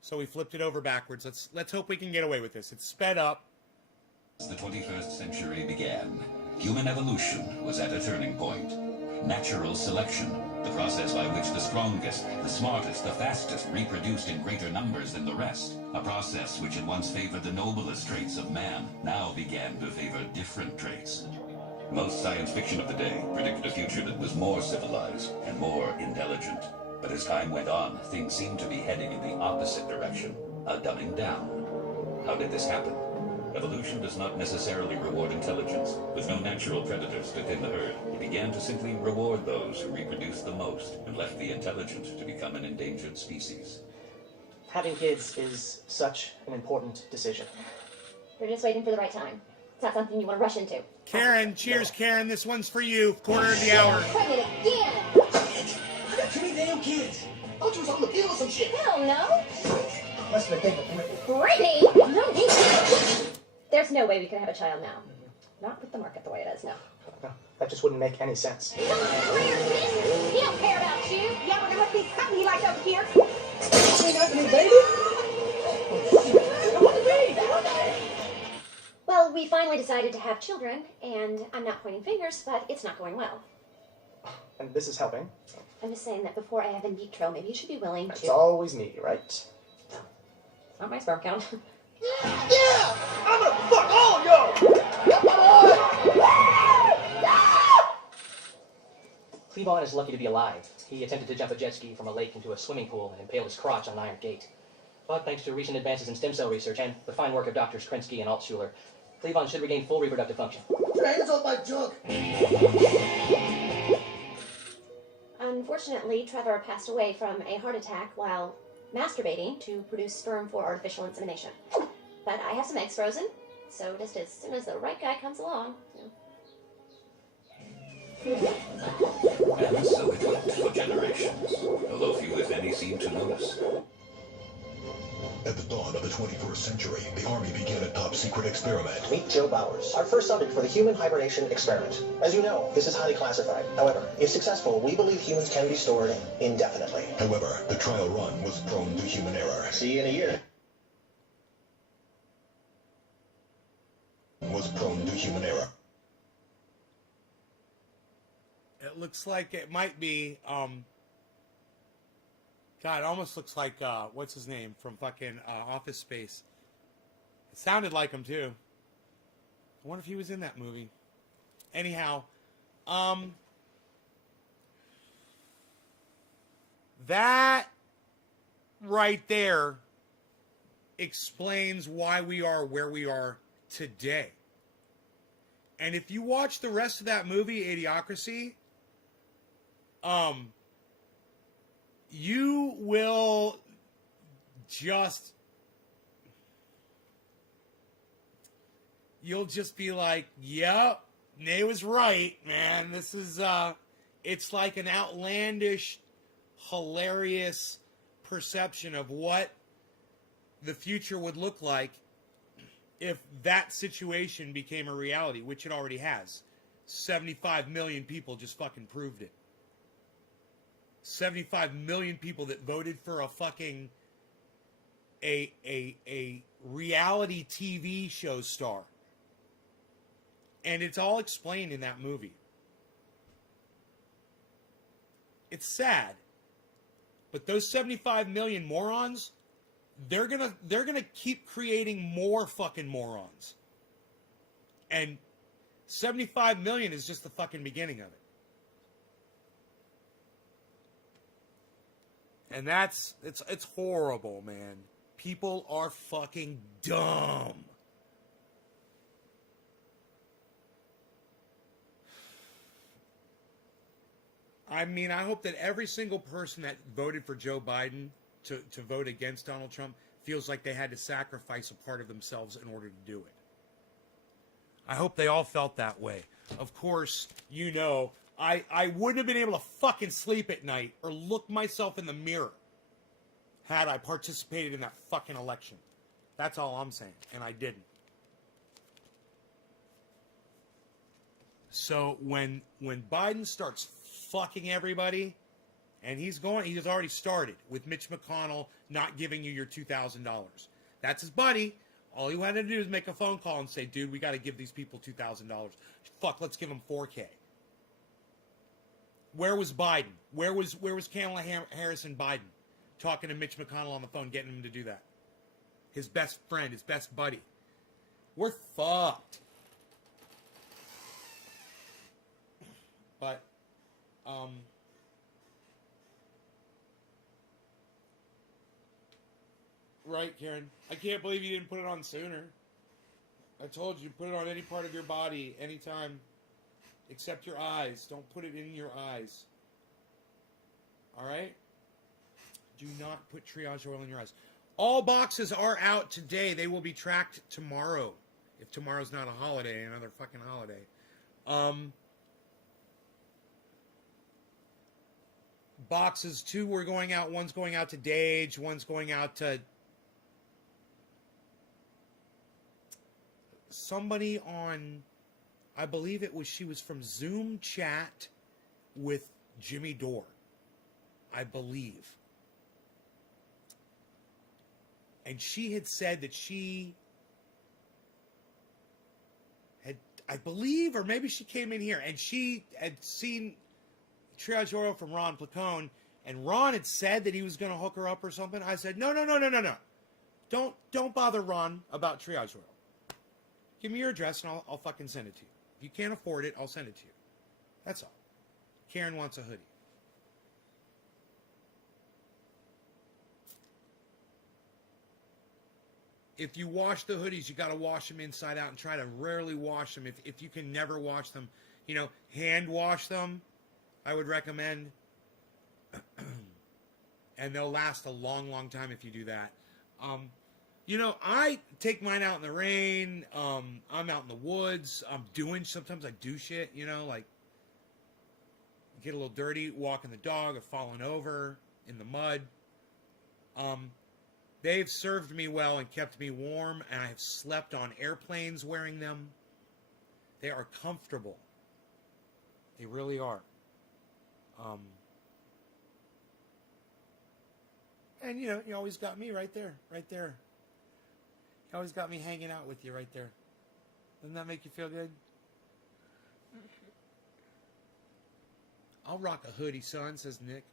So we flipped it over backwards. Let's hope we can get away with this. It's sped up. As the 21st century began, human evolution was at a turning point. Natural selection, the process by which the strongest, the smartest, the fastest reproduced in greater numbers than the rest, a process which had once favored the noblest traits of man, now began to favor different traits. Most science fiction of the day predicted a future that was more civilized and more intelligent. But as time went on, things seemed to be heading in the opposite direction, a dumbing down. How did this happen? Evolution does not necessarily reward intelligence. With no natural predators to thin the herd, it began to simply reward those who reproduced the most and left the intelligent to become an endangered species. Having kids is such an important decision. They're just waiting for the right time. It's not something you want to rush into. Karen, cheers, Karen. This one's for you. Quarter of the hour. Pregnant again! I got too many damn kids. Don't you was on the pill or some shit? Hell no! Must have been thinking of Brittany! No need. There's no way we could have a child now. Not with the market the way it is now. No, that just wouldn't make any sense. Come on, clear this! He don't care about you! Yeah, but there must be something he likes over here. Ain't nothing, baby. I want to be. Well, we finally decided to have children, and I'm not pointing fingers, but it's not going well. And this is helping. I'm just saying that before I have in vitro, maybe you should be willing It's to... always me, right? It's not my sperm count. Yeah! I'm gonna fuck all of y'all! Yep, Cleavon is lucky to be alive. He attempted to jump a jet ski from a lake into a swimming pool and impale his crotch on an iron gate. But thanks to recent advances in stem cell research and the fine work of Drs. Krinsky and Altshuler, Cleavon should regain full reproductive function. Put your hands off my junk! Unfortunately, Trevor passed away from a heart attack while masturbating to produce sperm for artificial insemination. But I have some eggs frozen, so just as soon as the right guy comes along... And so it went for generations, although few, if any, seemed to notice. At the dawn of the 21st century, the Army began a top-secret experiment. Meet Joe Bowers, our first subject for the human hibernation experiment. As you know, this is highly classified. However, if successful, we believe humans can be stored indefinitely. However, the trial run was prone to human error. See you in a year. It looks like it might be, God, it almost looks like, what's his name from fucking Office Space. It sounded like him, too. I wonder if he was in that movie. Anyhow, that right there explains why we are where we are today. And if you watch the rest of that movie, Idiocracy, you will just, you'll just be like, yep, Nay was right, man. This is, it's like an outlandish, hilarious perception of what the future would look like if that situation became a reality, which it already has. 75 million people just fucking proved it. 75 million people that voted for a fucking a reality TV show star. And it's all explained in that movie. It's sad. But those 75 million morons, they're gonna keep creating more fucking morons. And 75 million is just the fucking beginning of it. And it's horrible, man. People are fucking dumb. I mean, I hope that every single person that voted for Joe Biden to vote against Donald Trump feels like they had to sacrifice a part of themselves in order to do it. I hope they all felt that way. Of course, you know, I wouldn't have been able to fucking sleep at night or look myself in the mirror had I participated in that fucking election. That's all I'm saying, and I didn't. So when Biden starts fucking everybody, and he's already started with Mitch McConnell not giving you your $2,000. That's his buddy. All you had to do is make a phone call and say, dude, we got to give these people $2,000. Fuck, let's give them $4,000. Where was Biden? Where was Kamala Harris and Biden talking to Mitch McConnell on the phone, getting him to do that? His best friend, his best buddy. We're fucked. But, right, Karen. I can't believe you didn't put it on sooner. I told you, put it on any part of your body, anytime, except your eyes. Don't put it in your eyes. All right? Do not put triage oil in your eyes. All boxes are out today. They will be tracked tomorrow. If tomorrow's not a holiday, another fucking holiday. Boxes 2 were going out. One's going out to Dage. One's going out to somebody on, I believe she was from Zoom chat with Jimmy Dore. I believe. And she had said that she had, I believe, or maybe she came in here, and she had seen triage oil from Ron Placone, and Ron had said that he was going to hook her up or something. I said, no. Don't bother Ron about triage oil. Give me your address and I'll fucking send it to you. If you can't afford it, I'll send it to you. That's all. Karen wants a hoodie. If you wash the hoodies, you got to wash them inside out and try to rarely wash them. If you can never wash them, hand wash them, I would recommend. And they'll last a long, long time if you do that. I take mine out in the rain. I'm out in the woods. Sometimes I do shit, like get a little dirty, walking the dog, or falling over in the mud. They've served me well and kept me warm, and I have slept on airplanes wearing them. They are comfortable. They really are. And, you always got me right there. You always got me hanging out with you right there. Doesn't that make you feel good? I'll rock a hoodie, son, says Nick.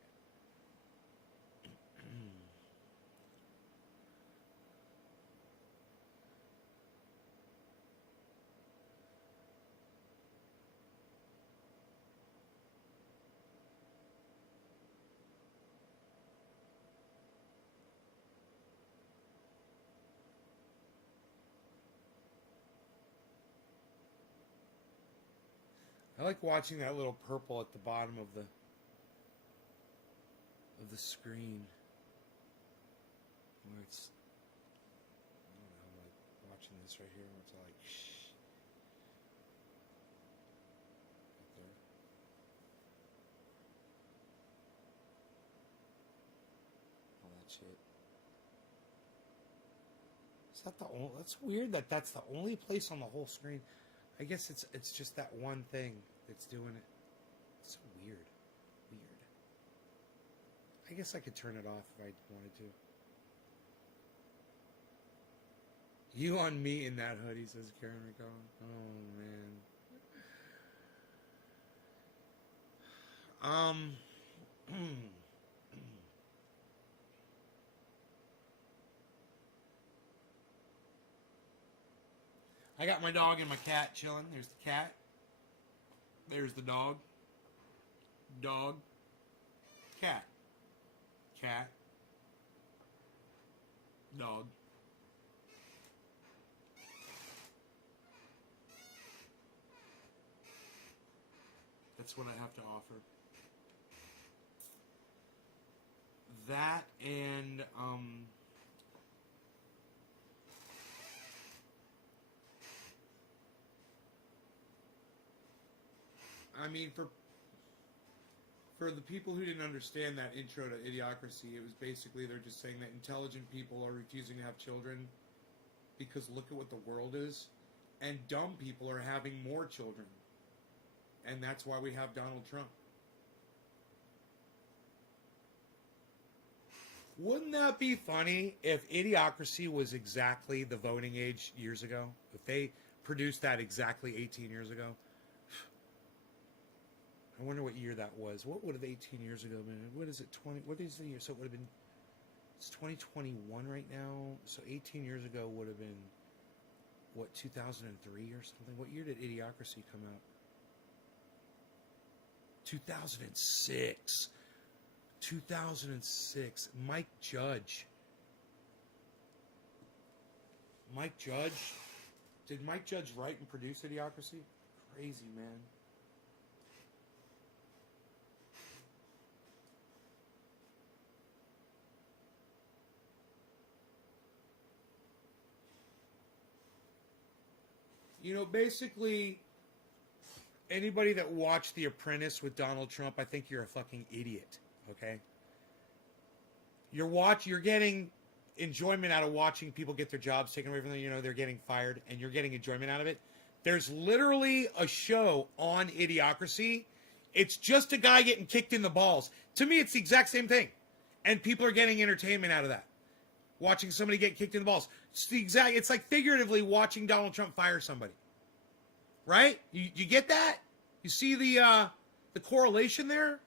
I like watching that little purple at the bottom of the screen. Where it's, I don't know, I'm like watching this right here, where it's like, shh. Right there. All that shit. Is that the only? That's weird that that's the only place on the whole screen. I guess it's just that one thing that's doing it. It's so weird. I guess I could turn it off if I wanted to. You on me in that hoodie, says Karen Rico. Oh, man. I got my dog and my cat chilling. There's the cat. There's the dog. Dog. Cat. Cat. Dog. That's what I have to offer. that and I mean, for the people who didn't understand that intro to Idiocracy, it was basically they're just saying that intelligent people are refusing to have children because look at what the world is, and dumb people are having more children, and that's why we have Donald Trump. Wouldn't that be funny if Idiocracy was exactly the voting age years ago? If they produced that exactly 18 years ago? I wonder what year that was. What would have 18 years ago been? What is it, 20? What is the year? So it would have been, it's 2021 right now. So 18 years ago would have been, what, 2003 or something? What year did Idiocracy come out? 2006. 2006. Mike Judge. Mike Judge? Did Mike Judge write and produce Idiocracy? Crazy, man. You know, basically, anybody that watched The Apprentice with Donald Trump, I think you're a fucking idiot, okay? You're getting enjoyment out of watching people get their jobs taken away from them. You know, they're getting fired, and you're getting enjoyment out of it. There's literally a show on Idiocracy. It's just a guy getting kicked in the balls. To me, it's the exact same thing. And people are getting entertainment out of that. Watching somebody get kicked in the balls. It's like figuratively watching Donald Trump fire somebody. Right? You get that? You see the correlation there?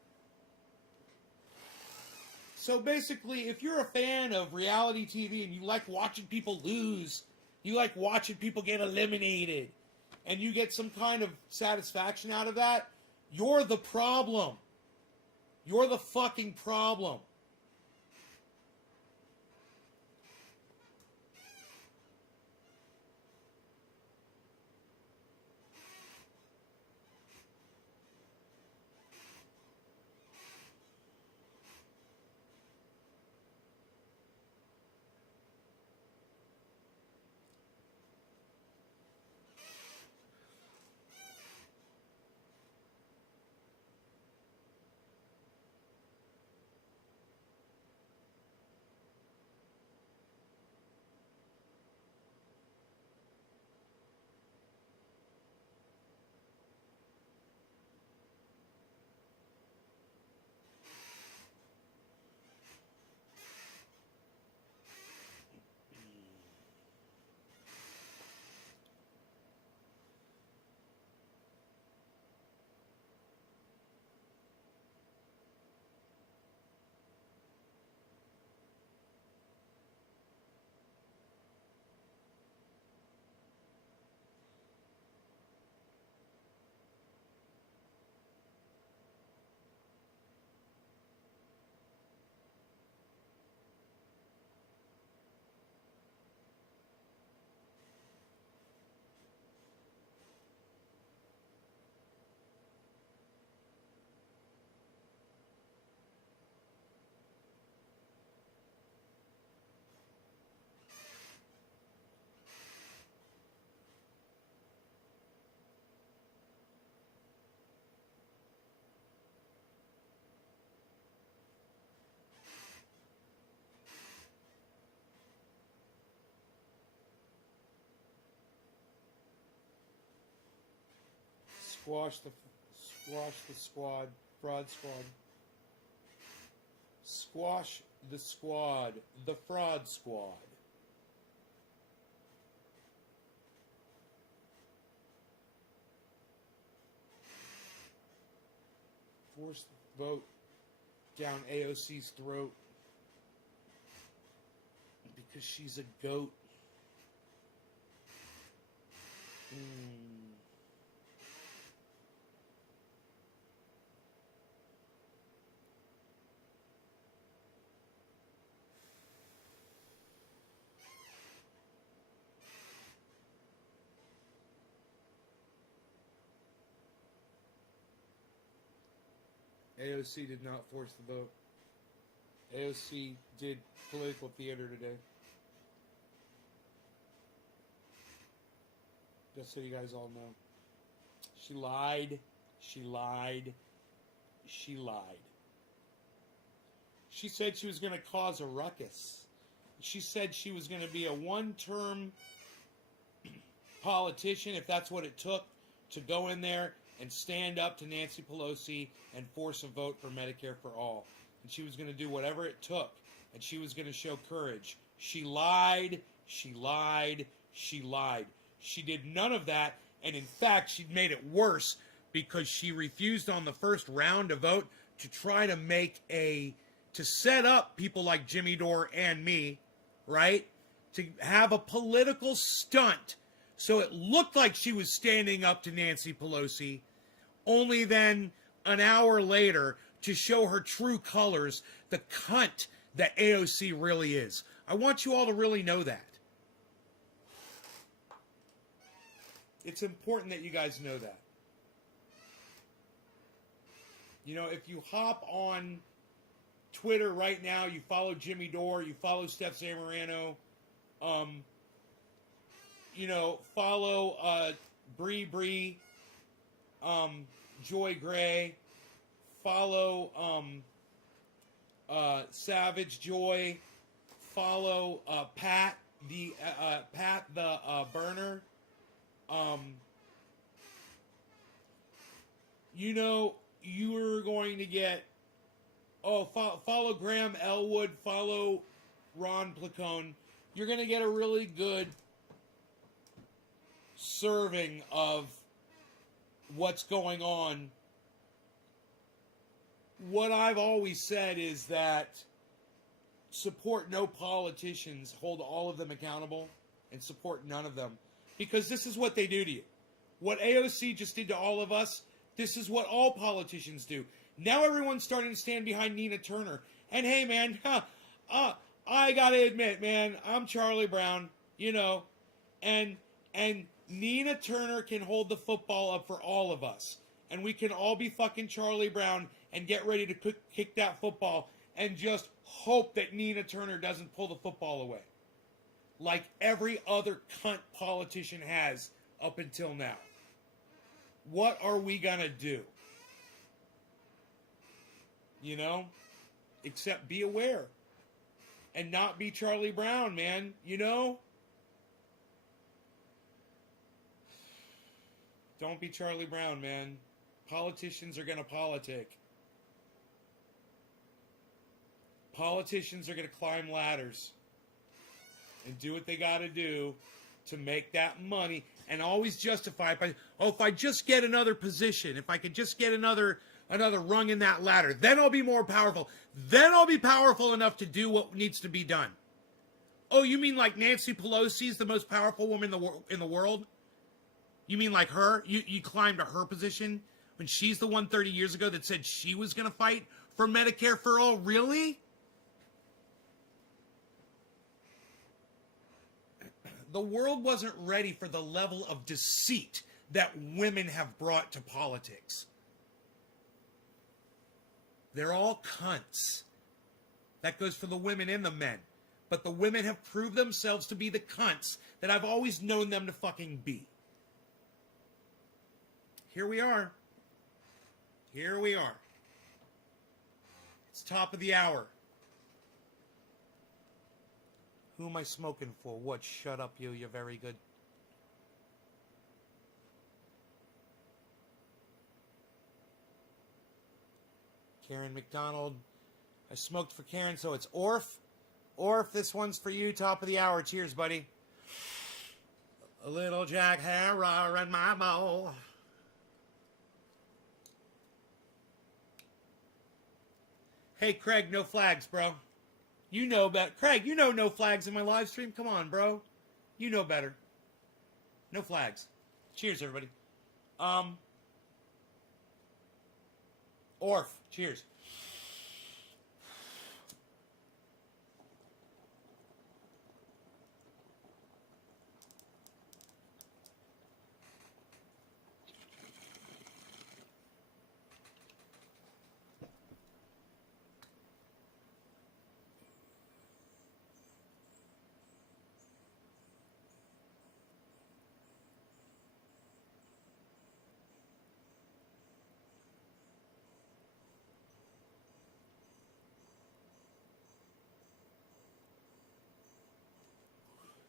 So basically, if you're a fan of reality TV and you like watching people lose, you like watching people get eliminated, and you get some kind of satisfaction out of that, you're the problem. You're the fucking problem. Squash the squad, fraud squad. Squash the squad, the fraud squad. Force the vote down AOC's throat because she's a goat. AOC did not force the vote. AOC did political theater today. Just so you guys all know. She lied. She lied. She lied. She said she was going to cause a ruckus. She said she was going to be a one-term politician, if that's what it took, to go in there and stand up to Nancy Pelosi and force a vote for Medicare for all. And she was going to do whatever it took, and she was going to show courage. She lied. She lied. She lied. She did none of that, and in fact, she made it worse because she refused on the first round to vote to try to set up people like Jimmy Dore and me, right? To have a political stunt so it looked like she was standing up to Nancy Pelosi, only then an hour later to show her true colors, the cunt that AOC really is. I want you all to really know that. It's important that you guys know that. You know, if you hop on Twitter right now, you follow Jimmy Dore, you follow Steph Zamorano, you know, follow Bree, Joy Gray, follow Savage Joy, follow Pat the burner. You know, you are going to get, follow Graham Elwood, follow Ron Placone. You're going to get a really good serving of what's going on. What I've always said is that support no politicians, hold all of them accountable, and support none of them. Because this is what they do to you. What AOC just did to all of us, this is what all politicians do. Now everyone's starting to stand behind Nina Turner. And hey, man, I gotta admit, man, I'm Charlie Brown, you know, and Nina Turner can hold the football up for all of us. And we can all be fucking Charlie Brown and get ready to kick that football and just hope that Nina Turner doesn't pull the football away. Like every other cunt politician has up until now. What are we gonna do? You know? Except be aware. And not be Charlie Brown, man. You know? Don't be Charlie Brown, man. Politicians are gonna politic. Politicians are gonna climb ladders and do what they gotta do to make that money, and always justify it by, if I just get another position, if I could just get another rung in that ladder, then I'll be more powerful. Then I'll be powerful enough to do what needs to be done. Oh, you mean like Nancy Pelosi is the most powerful woman in the world? You mean like her? You climbed to her position when she's the one 30 years ago that said she was going to fight for Medicare for all? Really? The world wasn't ready for the level of deceit that women have brought to politics. They're all cunts. That goes for the women and the men. But the women have proved themselves to be the cunts that I've always known them to fucking be. Here we are. Here we are. It's top of the hour. Who am I smoking for? What? Shut up, you. You're very good. Karen McDonald. I smoked for Karen, so it's Orf. Orf, this one's for you. Top of the hour. Cheers, buddy. A little Jack Harrow in my bowl. Hey, Craig, no flags, bro. You know better. Craig, you know no flags in my live stream. Come on, bro. You know better. No flags. Cheers, everybody. Orf, cheers.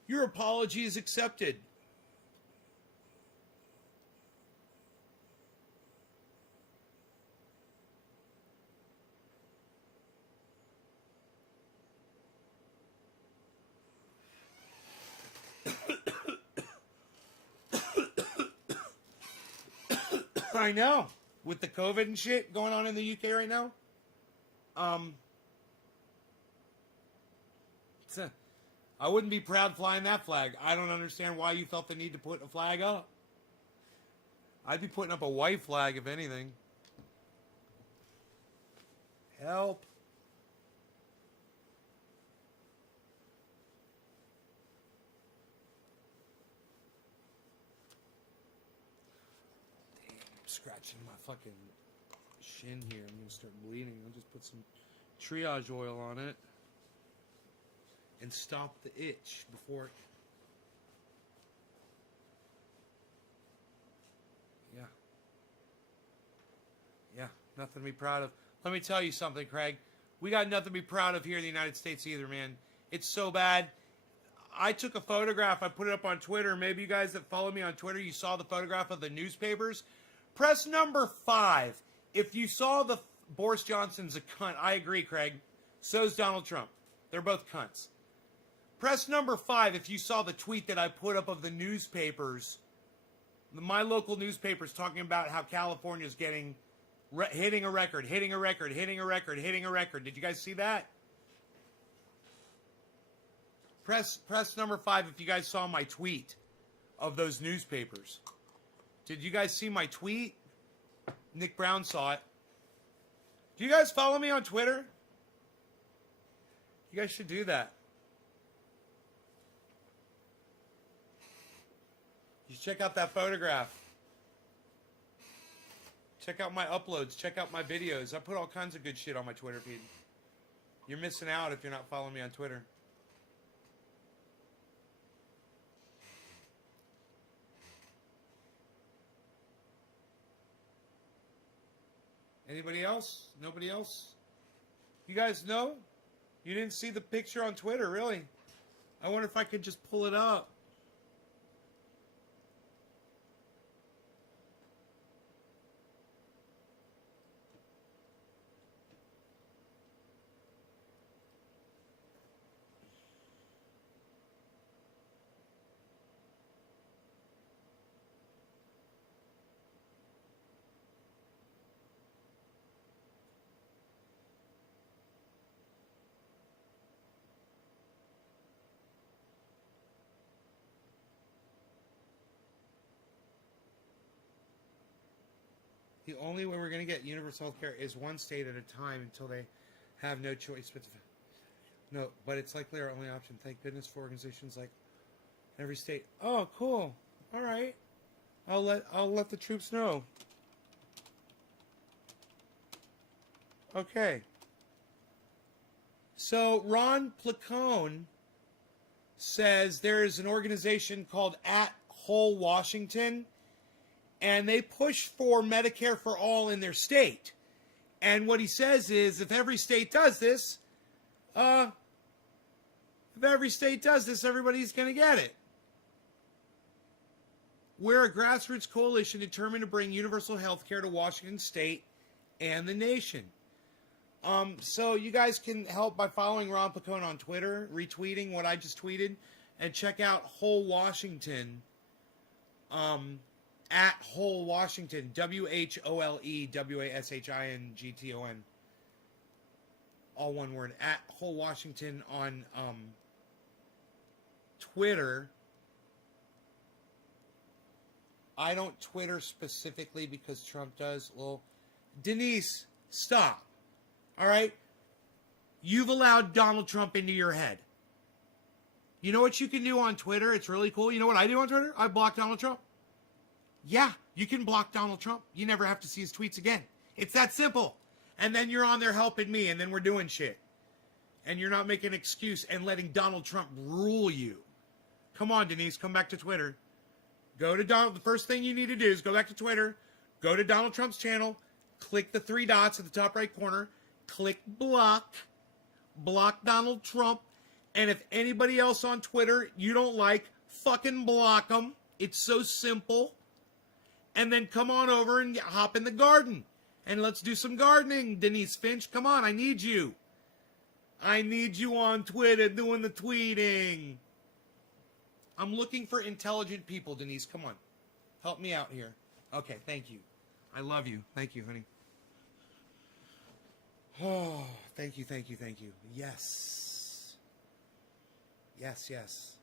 Your apology is accepted. I know. With the COVID and shit going on in the UK right now. I wouldn't be proud flying that flag. I don't understand why you felt the need to put a flag up. I'd be putting up a white flag if anything. Help. Scratching my fucking shin here. I'm gonna start bleeding. I'll just put some triage oil on it and stop the itch before. Yeah, nothing to be proud of. Let me tell you something, Craig. We got nothing to be proud of here in the United States either, man. It's so bad. I took a photograph. I put it up on Twitter. Maybe you guys that follow me on Twitter, you saw the photograph of the newspapers. Press number 5. If you saw the Boris Johnson's a cunt, I agree, Craig. So's Donald Trump. They're both cunts. Press number 5 if you saw the tweet that I put up of the newspapers, my local newspapers, talking about how California's getting hitting a record. Did you guys see that? Press number 5 if you guys saw my tweet of those newspapers. Did you guys see my tweet? Nick Brown saw it. Do you guys follow me on Twitter? You guys should do that. You should check out that photograph. Check out my uploads. Check out my videos. I put all kinds of good shit on my Twitter feed. You're missing out if you're not following me on Twitter. Anybody else? Nobody else? You guys know? You didn't see the picture on Twitter, really? I wonder if I could just pull it up. The only way we're going to get universal health care is one state at a time until they have no choice but to... No, but it's likely our only option. Thank goodness for organizations like every state. Oh, cool. All right. I'll let the troops know. Okay. So Ron Placone says there is an organization called At Whole Washington, and they push for Medicare for all in their state. And what he says is, if every state does this, everybody's going to get it. We're a grassroots coalition determined to bring universal health care to Washington State and the nation. So you guys can help by following Ron Placone on Twitter, retweeting what I just tweeted, and check out Whole Washington. At Whole Washington, WHOLEWASHINGTON. All one word. At Whole Washington on Twitter. I don't Twitter specifically because Trump does. Well, Denise, stop. All right? You've allowed Donald Trump into your head. You know what you can do on Twitter? It's really cool. You know what I do on Twitter? I block Donald Trump. Yeah, you can block Donald Trump. You never have to see his tweets again. It's that simple. And then you're on there helping me, and then we're doing shit. And you're not making an excuse and letting Donald Trump rule you. Come on, Denise, come back to Twitter. Go to Donald. The first thing you need to do is go back to Twitter, go to Donald Trump's channel, click the 3 dots at the top right corner, click block Donald Trump, And if anybody else on Twitter you don't like, fucking block them. It's so simple. And then come on over and hop in the garden. And let's do some gardening, Denise Finch. Come on, I need you. I need you on Twitter doing the tweeting. I'm looking for intelligent people, Denise. Come on. Help me out here. Okay, thank you. I love you. Thank you, honey. Oh, thank you, thank you, thank you. Yes. Yes, yes.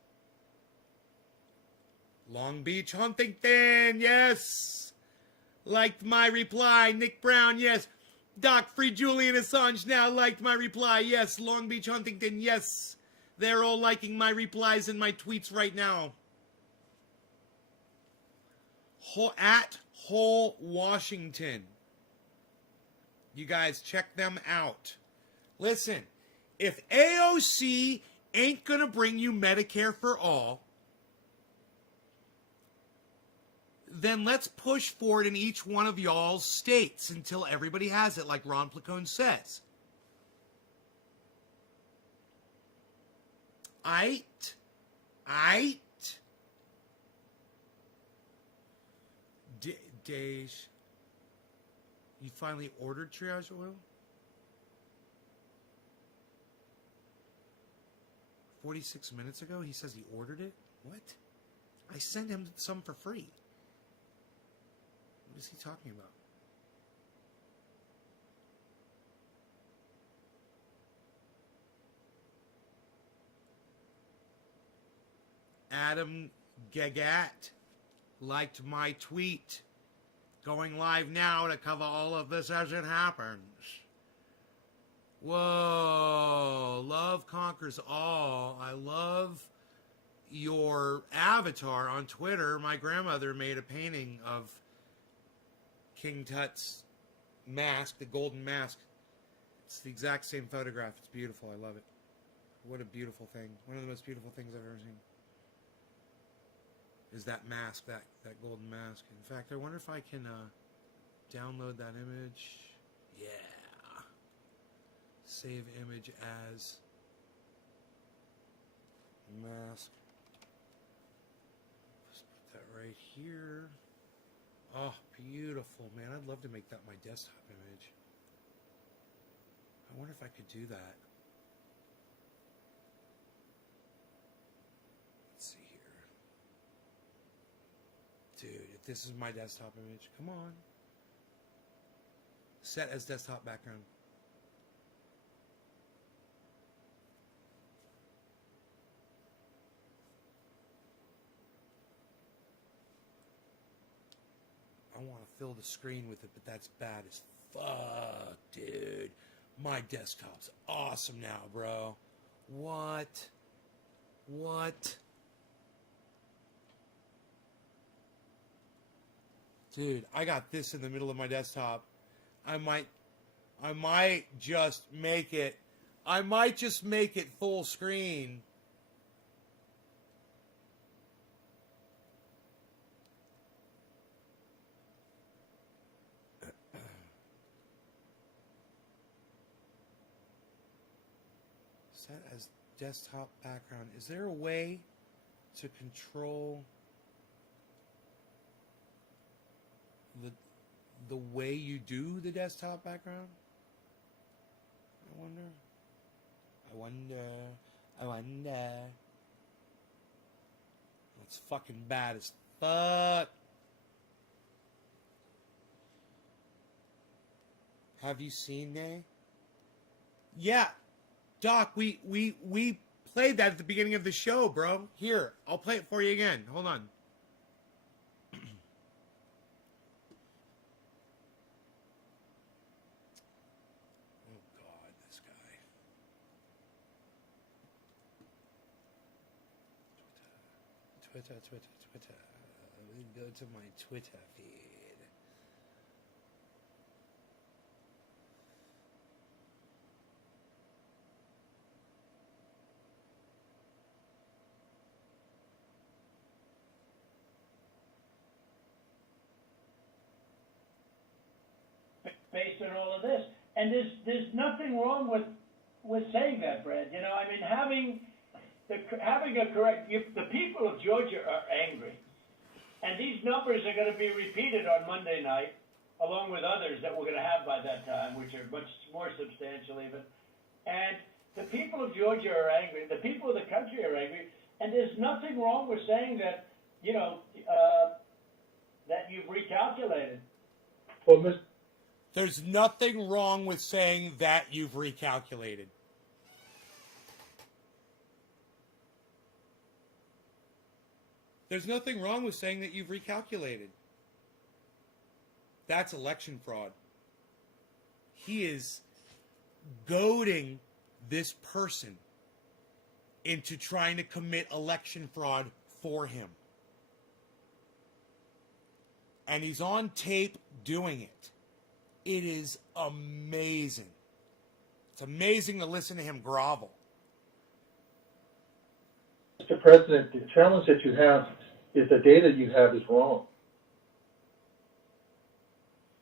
Long Beach, Huntington, yes. Liked my reply. Nick Brown, yes. Doc Free Julian Assange now liked my reply. Yes, Long Beach, Huntington, yes. They're all liking my replies and my tweets right now. At Whole Washington. You guys check them out. Listen, if AOC ain't gonna bring you Medicare for all, then let's push for it in each one of y'all's states until everybody has it, like Ron Placone says. Aight. Dej, you finally ordered triage oil? 46 minutes ago, he says he ordered it? What? I sent him some for free. What is he talking about? Adam Gagat liked my tweet. Going live now to cover all of this as it happens. Whoa. Love conquers all. I love your avatar on Twitter. My grandmother made a painting of King Tut's mask, the golden mask. It's the exact same photograph. It's beautiful. I love it. What a beautiful thing. One of the most beautiful things I've ever seen. Is that mask, that golden mask. In fact, I wonder if I can download that image. Yeah. Save image as mask. Just put that right here. Oh, beautiful, man. I'd love to make that my desktop image. I wonder if I could do that. Dude, if this is my desktop image, come on. Set as desktop background. I want to fill the screen with it, but that's bad as fuck, dude. My desktop's awesome now, bro. What? Dude, I got this in the middle of my desktop. I might just make it full screen. Set as desktop background. Is there a way to control the way you do the desktop background? I wonder. That's fucking bad as fuck. Have you seen that? Yeah, Doc, we played that at the beginning of the show, bro. Here, I'll play it for you again. Hold on. Twitter. Let me go to my Twitter feed. Based on all of this, and there's nothing wrong with saying that, Brad. You know, I mean, having a correct, the people of Georgia are angry. And these numbers are going to be repeated on Monday night, along with others that we're going to have by that time, which are much more substantial even. And the people of Georgia are angry. The people of the country are angry. And there's nothing wrong with saying that, that you've recalculated. Well, There's nothing wrong with saying that you've recalculated. There's nothing wrong with saying that you've recalculated. That's election fraud. He is goading this person into trying to commit election fraud for him. And he's on tape doing it. It is amazing. It's amazing to listen to him grovel. Mr. President, the challenge that you have is the data you have is wrong.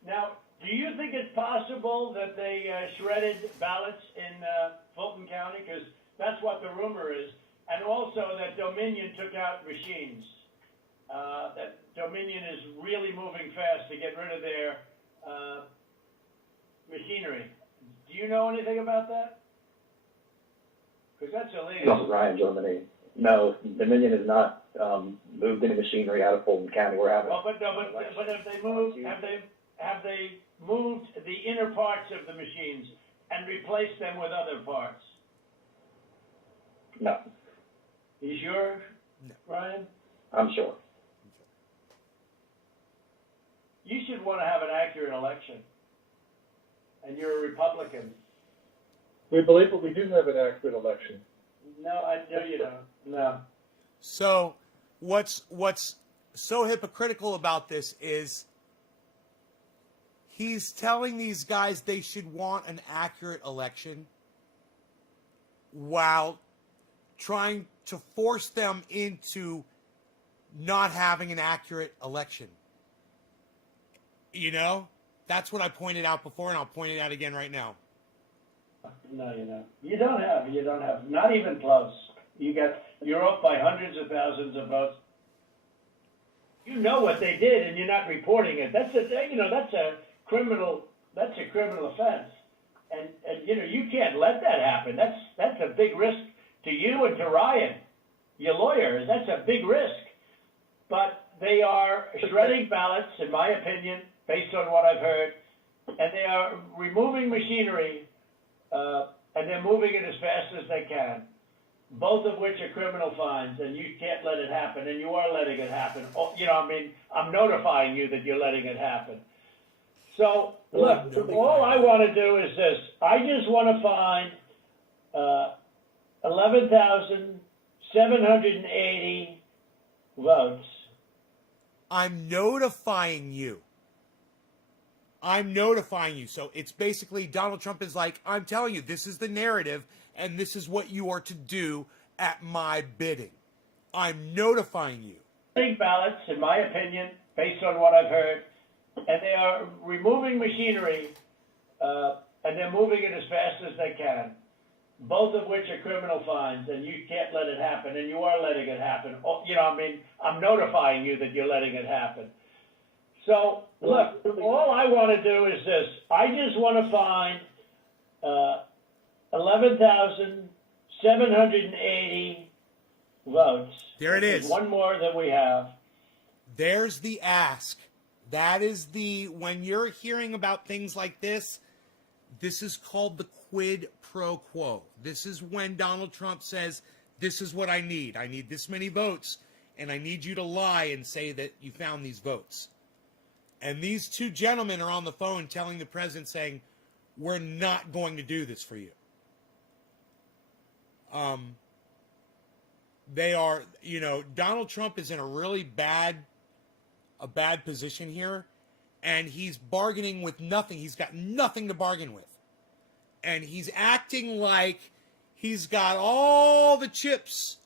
Now, do you think it's possible that they shredded ballots in Fulton County? Because that's what the rumor is. And also that Dominion took out machines. That Dominion is really moving fast to get rid of their machinery. Do you know anything about that? Because that's illegal. Ryan, Germany. No, Dominion has not moved any machinery out of Fulton County. We're having. Well, but have they moved? Have they moved the inner parts of the machines and replaced them with other parts? No. You sure, No. Ryan? I'm sure. You should want to have an accurate election. And you're a Republican. We believe that we do have an accurate election. No, I know you don't. No. So what's so hypocritical about this is he's telling these guys they should want an accurate election while trying to force them into not having an accurate election. You know? That's what I pointed out before, and I'll point it out again right now. No, you don't. You don't have, not even close. You're up by hundreds of thousands of votes. You know what they did, and you're not reporting it. That's a criminal offense. And you can't let that happen. That's a big risk to you and to Ryan, your lawyer. That's a big risk. But they are shredding ballots, in my opinion, based on what I've heard, and they are removing machinery, and they're moving it as fast as they can, both of which are criminal fines, and you can't let it happen, and you are letting it happen. I'm notifying you that you're letting it happen. So, look, all I want to do is this. I just want to find 11,780 votes. I'm notifying you. So it's basically Donald Trump is like, I'm telling you, this is the narrative, and this is what you are to do at my bidding. I'm notifying you. Big ballots, in my opinion, based on what I've heard, and they are removing machinery, and they're moving it as fast as they can, both of which are criminal fines, and you can't let it happen, and you are letting it happen. I'm notifying you that you're letting it happen. So, look, all I want to do is this. I just want to find 11,780 votes. There it is. One more than we have. There's the ask. That is when you're hearing about things like this, this is called the quid pro quo. This is when Donald Trump says, this is what I need. I need this many votes, and I need you to lie and say that you found these votes. And these two gentlemen are on the phone telling the president, saying, we're not going to do this for you. They are, Donald Trump is in a really bad position here, and he's bargaining with nothing. He's got nothing to bargain with. And he's acting like he's got all the chips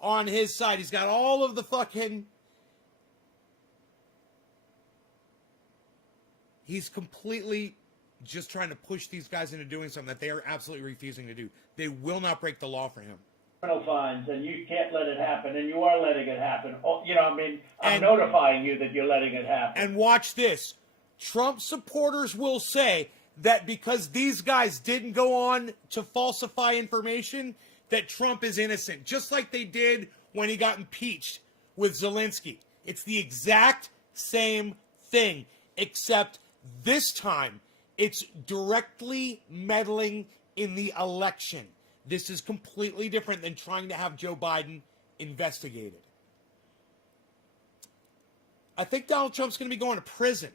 on his side. He's got all of the fucking... He's completely just trying to push these guys into doing something that they are absolutely refusing to do. They will not break the law for him. criminal fines, and you can't let it happen, and you are letting it happen. Oh, you know, I mean, I'm And- notifying you that you're letting it happen. And watch this. Trump supporters will say that because these guys didn't go on to falsify information, that Trump is innocent, just like they did when he got impeached with Zelensky. It's the exact same thing, except this time it's directly meddling in the election. This is completely different than trying to have Joe Biden investigated. I think Donald Trump's going to be going to prison.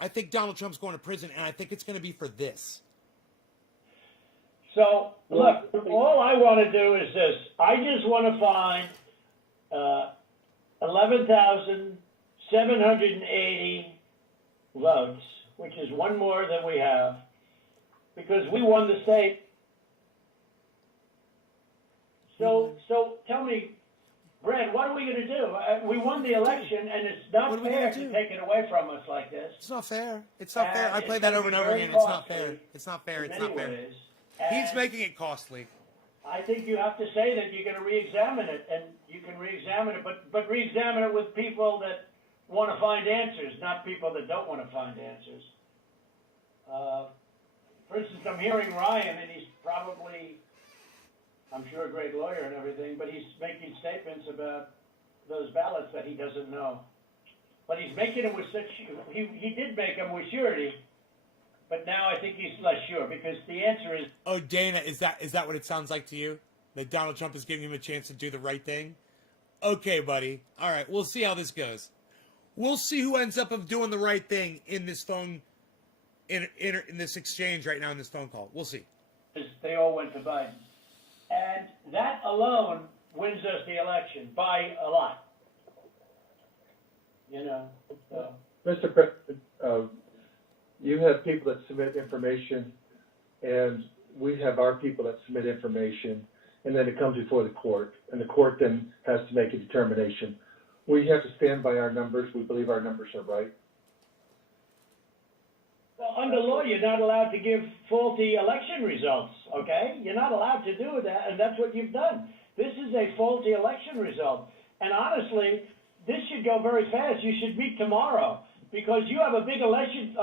I think Donald Trump's going to prison, and I think it's going to be for this. So, look, all I want to do is this. I just want to find 11,780 votes, which is one more than we have, because we won the state. So tell me, Brad, what are we going to do? We won the election, and it's not fair to take it away from us like this. It's not fair. It's not fair. I played that over and over again. It's not fair. It's not fair. It's not fair. He's making it costly. I think you have to say that you're going to re-examine it, and you can re-examine it, but re-examine it with people that want to find answers, not people that don't want to find answers. For instance, I'm hearing Ryan, and he's probably, I'm sure, a great lawyer and everything, but he's making statements about those ballots that he doesn't know. But he's making them with such, he did make them with surety, but now I think he's less sure, because the answer is... Oh, Dana, is that what it sounds like to you? That Donald Trump is giving him a chance to do the right thing? Okay, buddy. All right, we'll see how this goes. We'll see who ends up of doing the right thing in this phone, in this exchange right now in this phone call. We'll see. They all went to Biden. And that alone wins us the election by a lot. You know, so. Mr. President, you have people that submit information, and we have our people that submit information, and then it comes before the court, and the court then has to make a determination. We have to stand by our numbers. We believe our numbers are right. Well, under law, you're not allowed to give faulty election results, okay? You're not allowed to do that, and that's what you've done. This is a faulty election result. And honestly, this should go very fast. You should meet tomorrow, because you have a big election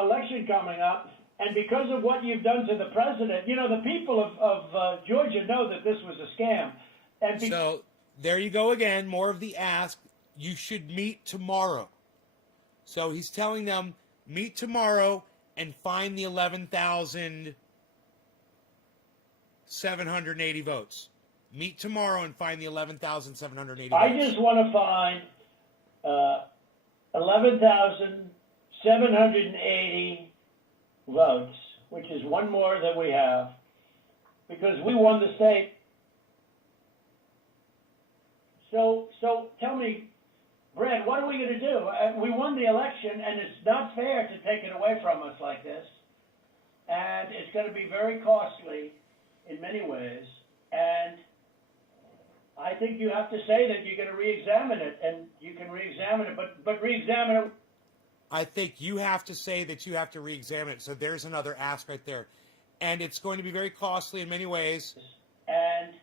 coming up, and because of what you've done to the president, you know, the people of Georgia know that this was a scam. And so there you go again, more of the ask. You should meet tomorrow. So he's telling them, meet tomorrow and find the 11,780 votes. Meet tomorrow and find the 11,780 votes. I just want to find 11,780 votes, which is one more than we have, because we won the state. So tell me, Brad, what are we going to do? We won the election, and it's not fair to take it away from us like this. And it's going to be very costly in many ways. And I think you have to say that you're going to re-examine it, and you can re-examine it, but re-examine it. I think you have to say that you have to re-examine it. So there's another ask right there. And it's going to be very costly in many ways. And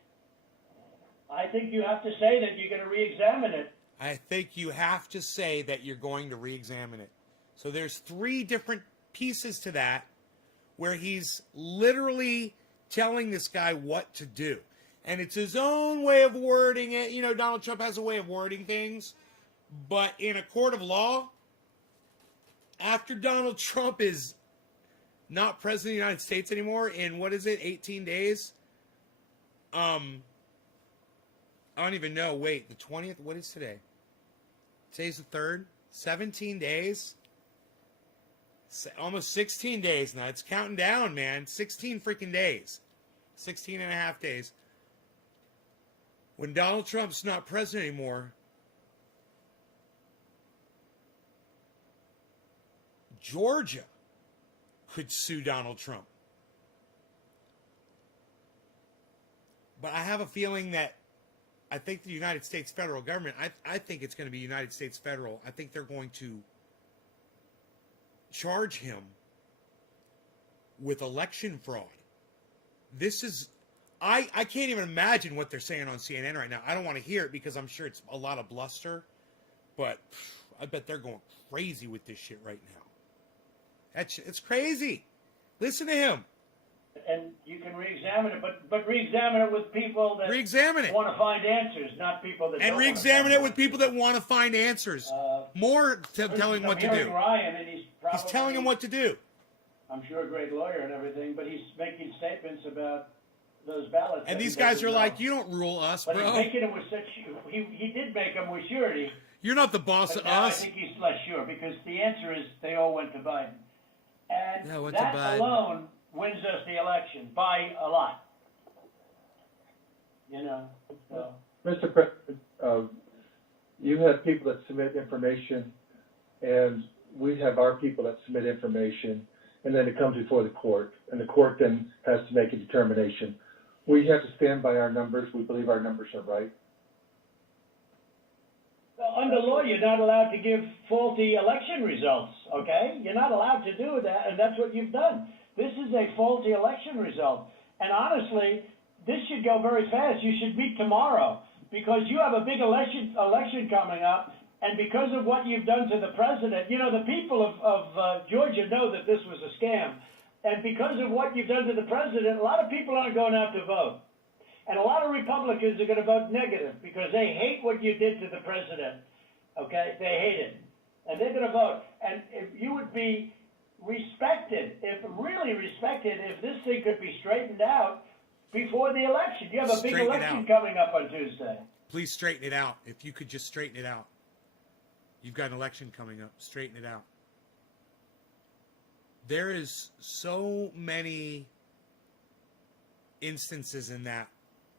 I think you have to say that you're going to re-examine it. I think you have to say that you're going to re-examine it. So there's three different pieces to that where he's literally telling this guy what to do. And it's his own way of wording it. You know, Donald Trump has a way of wording things. But in a court of law, after Donald Trump is not president of the United States anymore in, 18 days? I don't even know. Wait, the 20th? What is today? Today's the 3rd? 17 days? Almost 16 days now. It's counting down, man. 16 freaking days. 16 and a half days. When Donald Trump's not president anymore, Georgia could sue Donald Trump. But I have a feeling that I think the United States federal government, I think it's going to be United States federal. I think they're going to charge him with election fraud. This is I can't even imagine what they're saying on CNN right now. I don't want to hear it because I'm sure it's a lot of bluster. But I bet they're going crazy with this shit right now. It's crazy. Listen to him. And you can re-examine it, but re-examine it with people that want to find answers, not people that and don't re-examine it with people that want to find answers. More telling what to do. Ryan, and he's telling him what to do. I'm sure a great lawyer and everything, but he's making statements about those ballots. And these guys are like, you don't rule us, but bro. He's making them with such. He did make them with surety. You're not the boss of now us. I think he's less sure because the answer is they all went to Biden, and went that to Biden. alone wins us the election by a lot. You know. So. Mr. President, you have people that submit information, and we have our people that submit information, and then it comes before the court, and the court then has to make a determination. We have to stand by our numbers. We believe our numbers are right. Well, under law, you're not allowed to give faulty election results, okay? You're not allowed to do that, and that's what you've done. This is a faulty election result. And honestly, this should go very fast. You should meet tomorrow because you have a big election coming up, and because of what you've done to the president, you know, the people of Georgia know that this was a scam. And because of what you've done to the president, a lot of people aren't going out to vote. And a lot of Republicans are going to vote negative because they hate what you did to the president, okay? They hate it. And they're going to vote. And if you would be respected, really respected, if this thing could be straightened out before the election. You have a big election coming up on Tuesday. Please straighten it out. If you could just straighten it out. You've got an election coming up. Straighten it out. There is so many instances in that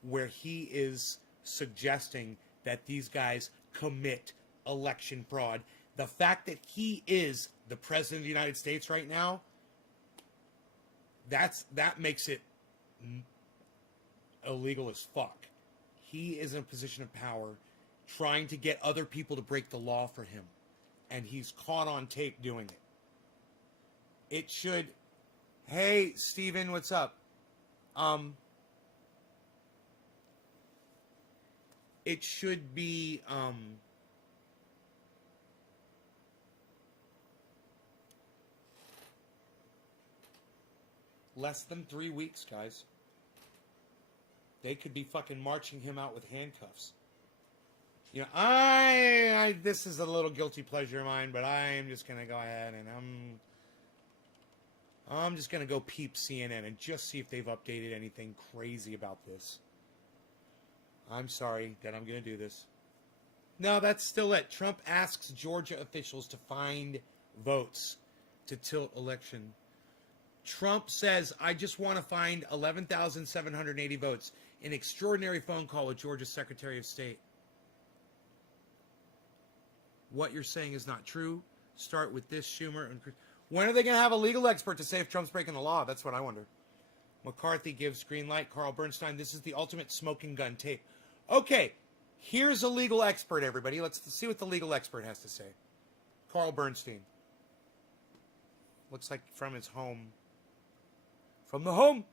where he is suggesting that these guys commit election fraud. The fact that he is the president of the United States right now, that makes it illegal as fuck. He is in a position of power trying to get other people to break the law for him. And he's caught on tape doing it. It should... Hey, Steven, what's up? It should be... less than 3 weeks, guys. They could be fucking marching him out with handcuffs. You know, this is a little guilty pleasure of mine, but I am just gonna go ahead and I'm just gonna go peep CNN and just see if they've updated anything crazy about this. I'm sorry that I'm gonna do this. No, that's still it. Trump asks Georgia officials to find votes to tilt election. Trump says, I just want to find 11,780 votes. An extraordinary phone call with Georgia's Secretary of State. What you're saying is not true. Start with this, Schumer. When are they going to have a legal expert to say if Trump's breaking the law? That's what I wonder. McCarthy gives green light. Carl Bernstein, this is the ultimate smoking gun tape. Okay, here's a legal expert, everybody. Let's see what the legal expert has to say. Carl Bernstein. Looks like from his home. From the home.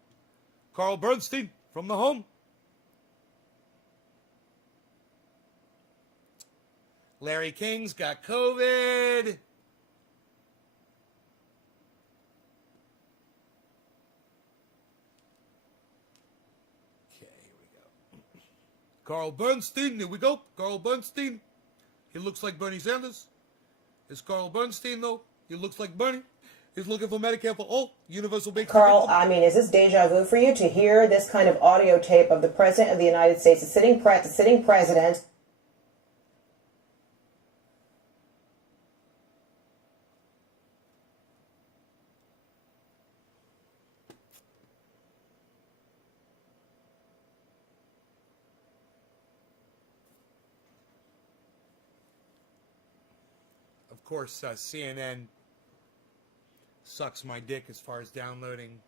Carl Bernstein from the home. Larry King's got COVID. Okay, here we go. Carl Bernstein, here we go. Carl Bernstein. He looks like Bernie Sanders. It's Carl Bernstein, though. He looks like Bernie. He's looking for Medicare for all, universal basic Carl, income. I mean, is this deja vu for you to hear this kind of audio tape of the President of the United States, the sitting president? Of course, CNN sucks my dick as far as downloading.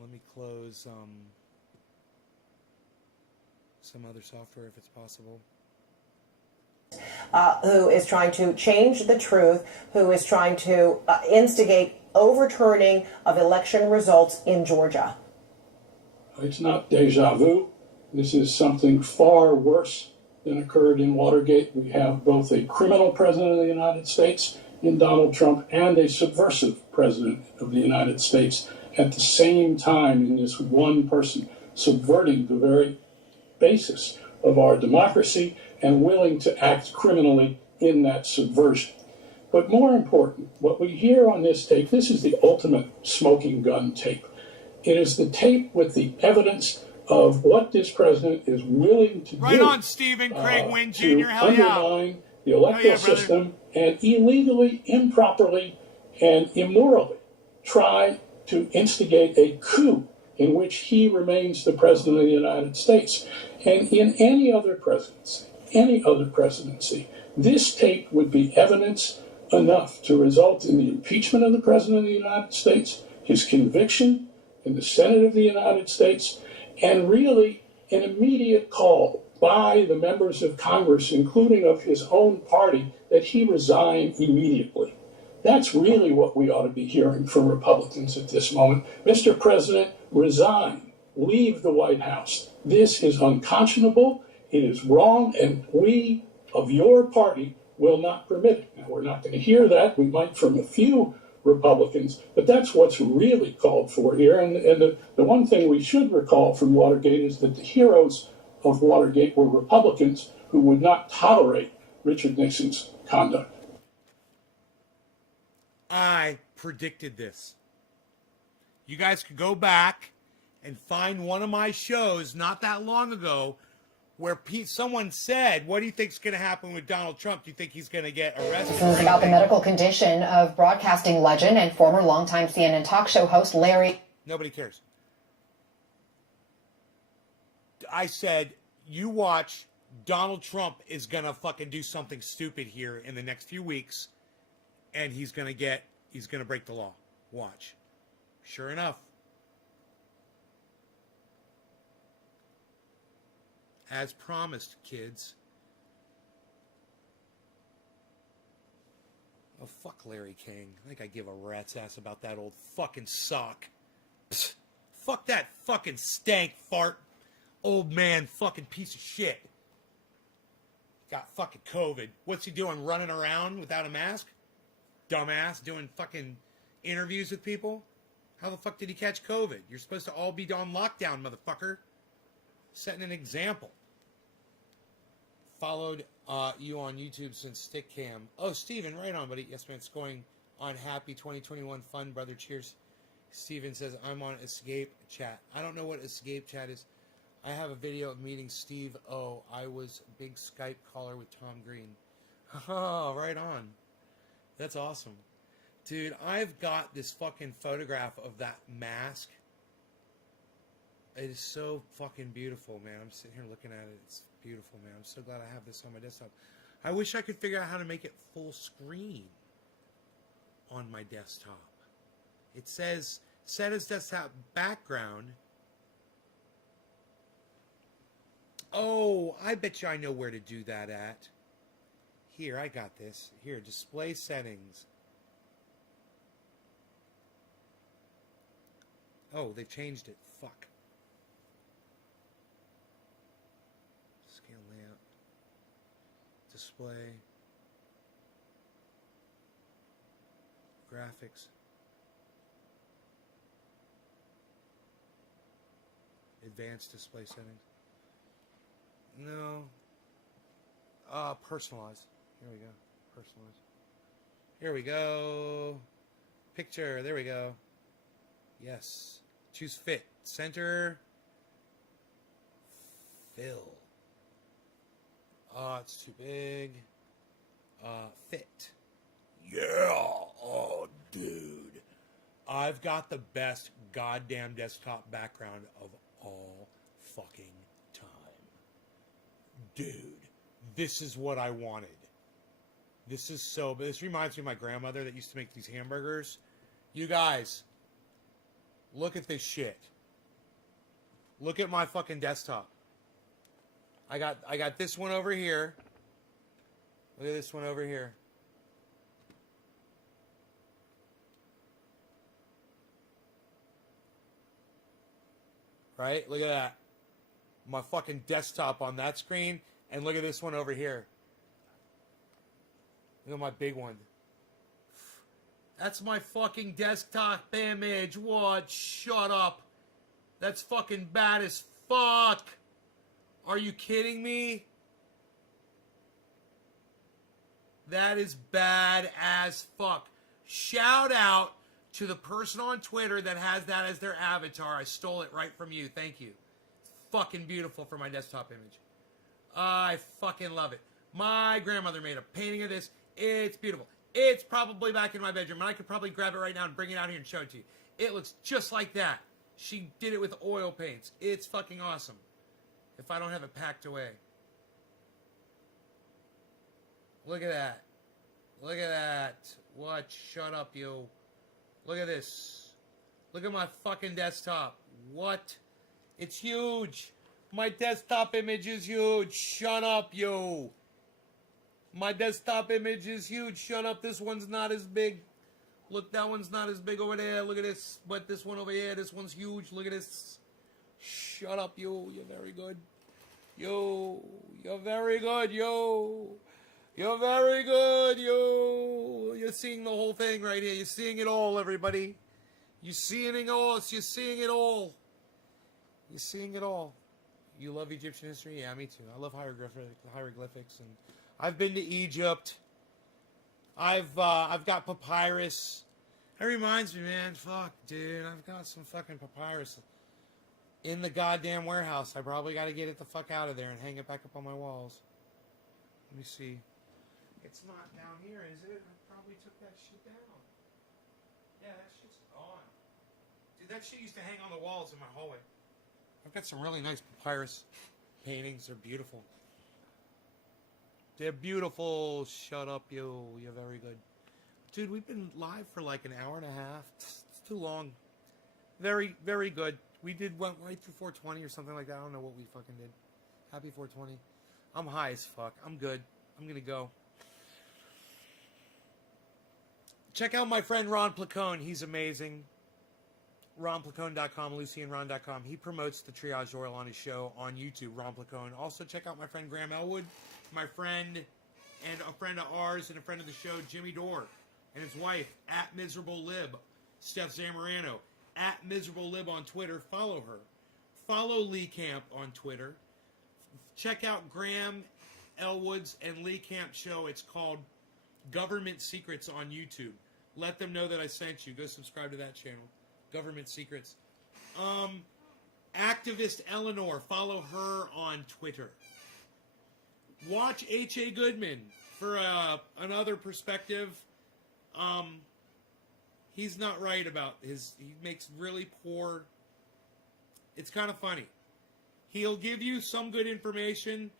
Let me close some other software if it's possible. Who is trying to change the truth, who is trying to instigate overturning of election results in Georgia. It's not deja vu. This is something far worse than occurred in Watergate. We have both a criminal president of the United States in Donald Trump and a subversive president of the United States at the same time in this one person, subverting the very basis of our democracy and willing to act criminally in that subversion. But more important, what we hear on this tape, this is the ultimate smoking gun tape. It is the tape with the evidence of what this president is willing to do. Right on, Stephen Craig Wynn Jr. Hell yeah. Undermine the electoral system and illegally, improperly, and immorally try to instigate a coup in which he remains the president of the United States. And in any other presidency, this tape would be evidence enough to result in the impeachment of the president of the United States, his conviction in the Senate of the United States, and really an immediate call by the members of Congress, including of his own party, that he resign immediately. That's really what we ought to be hearing from Republicans at this moment. Mr. President, resign. Leave the White House. This is unconscionable. It is wrong, and we of your party will not permit it. Now, we're not going to hear that. We might from a few Republicans, but that's what's really called for here. And the one thing we should recall from Watergate is that the heroes of Watergate were Republicans who would not tolerate Richard Nixon's conduct. I predicted this. You guys could go back and find one of my shows not that long ago where someone said, what do you think's going to happen with Donald Trump? Do you think he's going to get arrested? This is about the medical condition of broadcasting legend and former longtime CNN talk show host Larry. Nobody cares. I said, you watch, Donald Trump is going to fucking do something stupid here in the next few weeks, and he's going to break the law. Watch. Sure enough. As promised, kids. Oh, fuck Larry King. I think I give a rat's ass about that old fucking sock. Psst. Fuck that fucking stank fart. Old man fucking piece of shit. Got fucking COVID. What's he doing? Running around without a mask? Dumbass. Doing fucking interviews with people? How the fuck did he catch COVID? You're supposed to all be on lockdown, motherfucker. Setting an example. Followed you on YouTube since Stickcam. Oh, Steven, right on, buddy. Yes, man, it's going on. Happy 2021 fun, brother. Cheers. Steven says, I'm on Escape Chat. I don't know what Escape Chat is. I have a video of meeting Steve O. I was a big Skype caller with Tom Green. Oh, right on. That's awesome. Dude, I've got this fucking photograph of that mask. It is so fucking beautiful, man. I'm sitting here looking at it. It's beautiful, man. I'm so glad I have this on my desktop. I wish I could figure out how to make it full screen on my desktop. It says set as desktop background. Oh, I bet you I know where to do that at. Here, I got this. Here, display settings. Oh, they changed it. Fuck. Scale layout. Display. Graphics. Advanced display settings. No. Personalize. Here we go. Personalize. Here we go. Picture. There we go. Yes. Choose fit. Center. Fill. It's too big. Fit. Yeah. Oh, dude. I've got the best goddamn desktop background of all fucking time. Dude, this is what I wanted. This is so... This reminds me of my grandmother that used to make these hamburgers. You guys, look at this shit. Look at my fucking desktop. I got this one over here. Look at this one over here. Right? Look at that. My fucking desktop on that screen. And look at this one over here. Look at my big one. That's my fucking desktop image. What? Shut up. That's fucking bad as fuck. Are you kidding me? That is bad as fuck. Shout out to the person on Twitter that has that as their avatar. I stole it right from you. Thank you. It's fucking beautiful for my desktop image. I fucking love it. My grandmother made a painting of this. It's beautiful. It's probably back in my bedroom, and I could probably grab it right now and bring it out here and show it to you. It looks just like that. She did it with oil paints. It's fucking awesome. If I don't have it packed away. Look at that. Look at that. What? Shut up, you. Look at this. Look at my fucking desktop. What? It's huge. My desktop image is huge. Shut up, you. My desktop image is huge. Shut up. This one's not as big. Look, that one's not as big over there. Look at this. But this one over here, this one's huge. Look at this. Shut up, you. You're very good. Yo. You're very good, yo. You're very good, yo. You're seeing the whole thing right here. You're seeing it all, everybody. You're seeing it all. You're seeing it all. You're seeing it all. You love Egyptian history? Yeah, me too. I love hieroglyphics, and I've been to Egypt. I've got papyrus. That reminds me, man. Fuck, dude. I've got some fucking papyrus in the goddamn warehouse. I probably got to get it the fuck out of there and hang it back up on my walls. Let me see. It's not down here, is it? I probably took that shit down. Yeah, that shit's gone. Dude, that shit used to hang on the walls in my hallway. I've got some really nice papyrus paintings. They're beautiful. They're beautiful. Shut up, you. You're very good. Dude, we've been live for like an hour and a half. It's too long. Very, very good. We went right through 420 or something like that. I don't know what we fucking did. Happy 420. I'm high as fuck. I'm good. I'm going to go. Check out my friend Ron Placone. He's amazing. RonPlacone.com, LucyandRon.com. He promotes the Triage Oil on his show on YouTube, Ron Placone. Also, check out my friend Graham Elwood, my friend and a friend of ours and a friend of the show, Jimmy Dore, and his wife, @MiserableLib, Steph Zamorano, @MiserableLib on Twitter. Follow her. Follow Lee Camp on Twitter. Check out Graham Elwood's and Lee Camp show. It's called Government Secrets on YouTube. Let them know that I sent you. Go subscribe to that channel. Government Secrets. Activist Eleanor. Follow her on Twitter. Watch H.A. Goodman for another perspective. He's not right about his... He makes really poor... It's kind of funny. He'll give you some good information,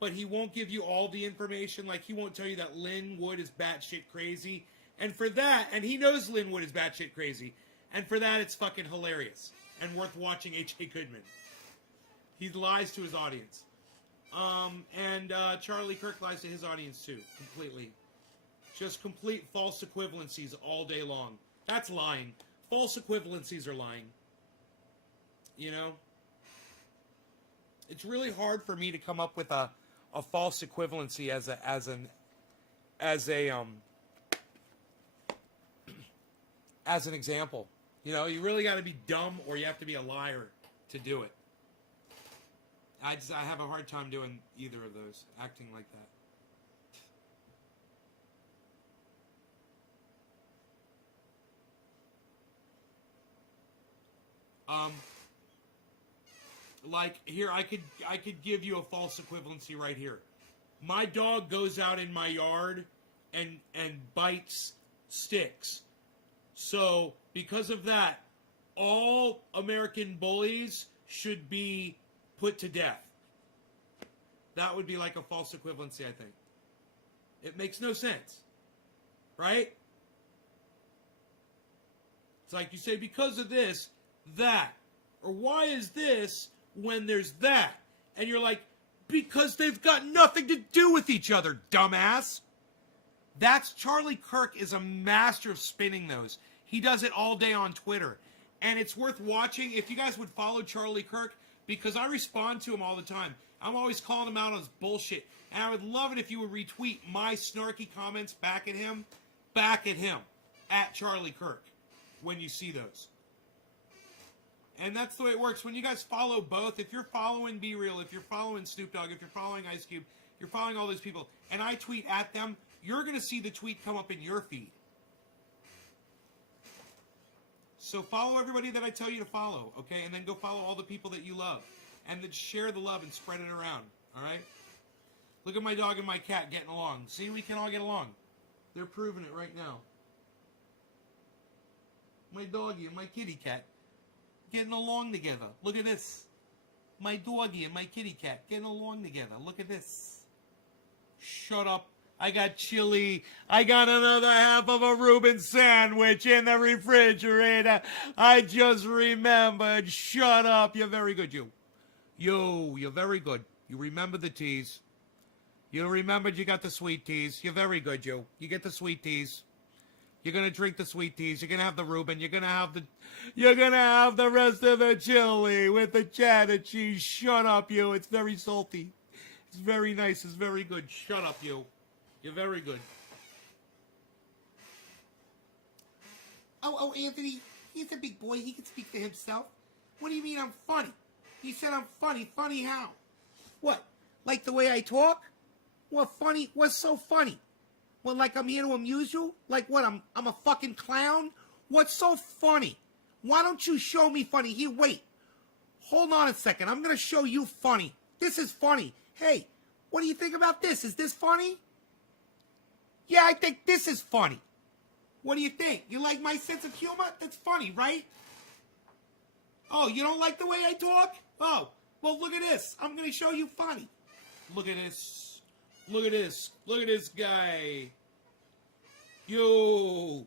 but he won't give you all the information. Like, he won't tell you that Lynn Wood is batshit crazy. And for that... And he knows Lynn Wood is batshit crazy. And for that, it's fucking hilarious and worth watching H.A. Goodman. He lies to his audience. And Charlie Kirk lies to his audience, too, completely. Just complete false equivalencies all day long. That's lying. False equivalencies are lying. You know? It's really hard for me to come up with a false equivalency as an example. You know, you really got to be dumb or you have to be a liar to do it. I have a hard time doing either of those, acting like that. Like here, I could give you a false equivalency right here. My dog goes out in my yard and bites sticks. So, because of that, all American bullies should be put to death. That would be like a false equivalency, I think. It makes no sense. Right? It's like you say, because of this, that. Or why is this when there's that? And you're like, because they've got nothing to do with each other, dumbass. That's Charlie Kirk is a master of spinning those. He does it all day on Twitter. And it's worth watching if you guys would follow Charlie Kirk, because I respond to him all the time. I'm always calling him out on his bullshit. And I would love it if you would retweet my snarky comments back at him, at Charlie Kirk, when you see those. And that's the way it works. When you guys follow both, if you're following Be Real, if you're following Snoop Dogg, if you're following Ice Cube, you're following all these people, and I tweet at them, you're going to see the tweet come up in your feed. So follow everybody that I tell you to follow, okay? And then go follow all the people that you love. And then share the love and spread it around, all right? Look at my dog and my cat getting along. See, we can all get along. They're proving it right now. My doggy and my kitty cat getting along together. Look at this. My doggy and my kitty cat getting along together. Look at this. Shut up. I got chili. I got another half of a Reuben sandwich in the refrigerator. I just remembered. Shut up. You're very good, you. You're very good. You remember the teas. You remembered you got the sweet teas. You're very good, you. You get the sweet teas. You're gonna drink the sweet teas. You're gonna have the Reuben. You're gonna have the rest of the chili with the cheddar cheese. Shut up, you. It's very salty. It's very nice. It's very good. Shut up, you. You're very good. Oh, Anthony, he's a big boy. He can speak for himself. What do you mean I'm funny? He said I'm funny. Funny how? What? Like the way I talk? What funny? What's so funny? What, like I'm here to amuse you? Like what, I'm a fucking clown? What's so funny? Why don't you show me funny? Here, wait. Hold on a second. I'm going to show you funny. This is funny. Hey, what do you think about this? Is this funny? Yeah, I think this is funny. What do you think? You like my sense of humor? That's funny, right? Oh, you don't like the way I talk? Oh, well, look at this. I'm going to show you funny. Look at this. Look at this. Look at this guy. You.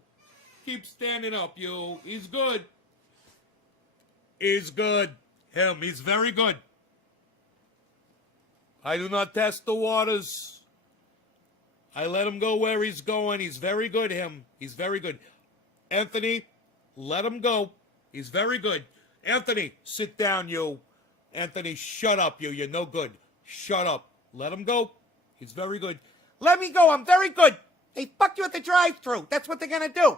Keep standing up, you. He's good. He's good. Him. He's very good. I do not test the waters. I let him go where he's going. He's very good, him. He's very good. Anthony, let him go. He's very good. Anthony, sit down, you. Anthony, shut up, you. You're no good. Shut up. Let him go. He's very good. Let me go. I'm very good. They fuck you at the drive-thru. That's what they're going to do.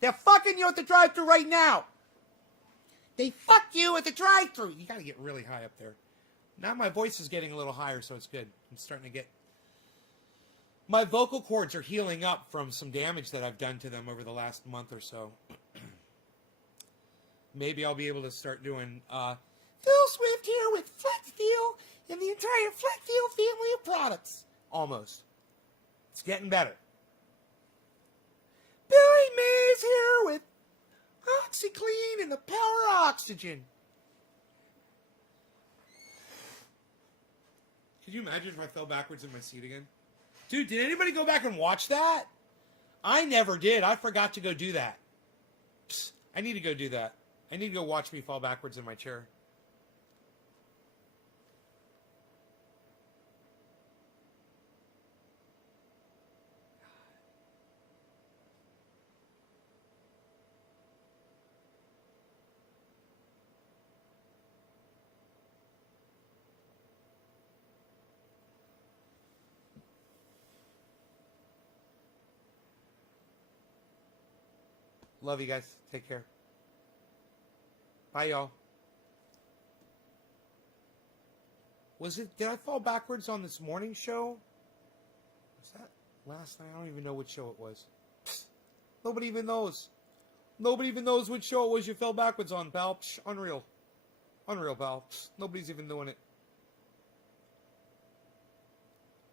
They're fucking you at the drive-thru right now. They fuck you at the drive-thru. You got to get really high up there. Now my voice is getting a little higher, so it's good. I'm starting to get... My vocal cords are healing up from some damage that I've done to them over the last month or so. Maybe I'll be able to start doing... Phil Swift here with Flex Steel and the entire Flex Steel family of products. Almost. It's getting better. Billy Mays here with OxyClean and the Power Oxygen. Could you imagine if I fell backwards in my seat again? Dude, did anybody go back and watch that? I never did. I forgot to go do that. Psst, I need to go do that. I need to go watch me fall backwards in my chair. Love you guys. Take care. Bye, y'all. Did I fall backwards on this morning show? Was that last night? I don't even know what show it was. Psst. Nobody even knows. Nobody even knows which show it was you fell backwards on, pal. Psst. Unreal. Unreal, pal. Psst. Nobody's even doing it.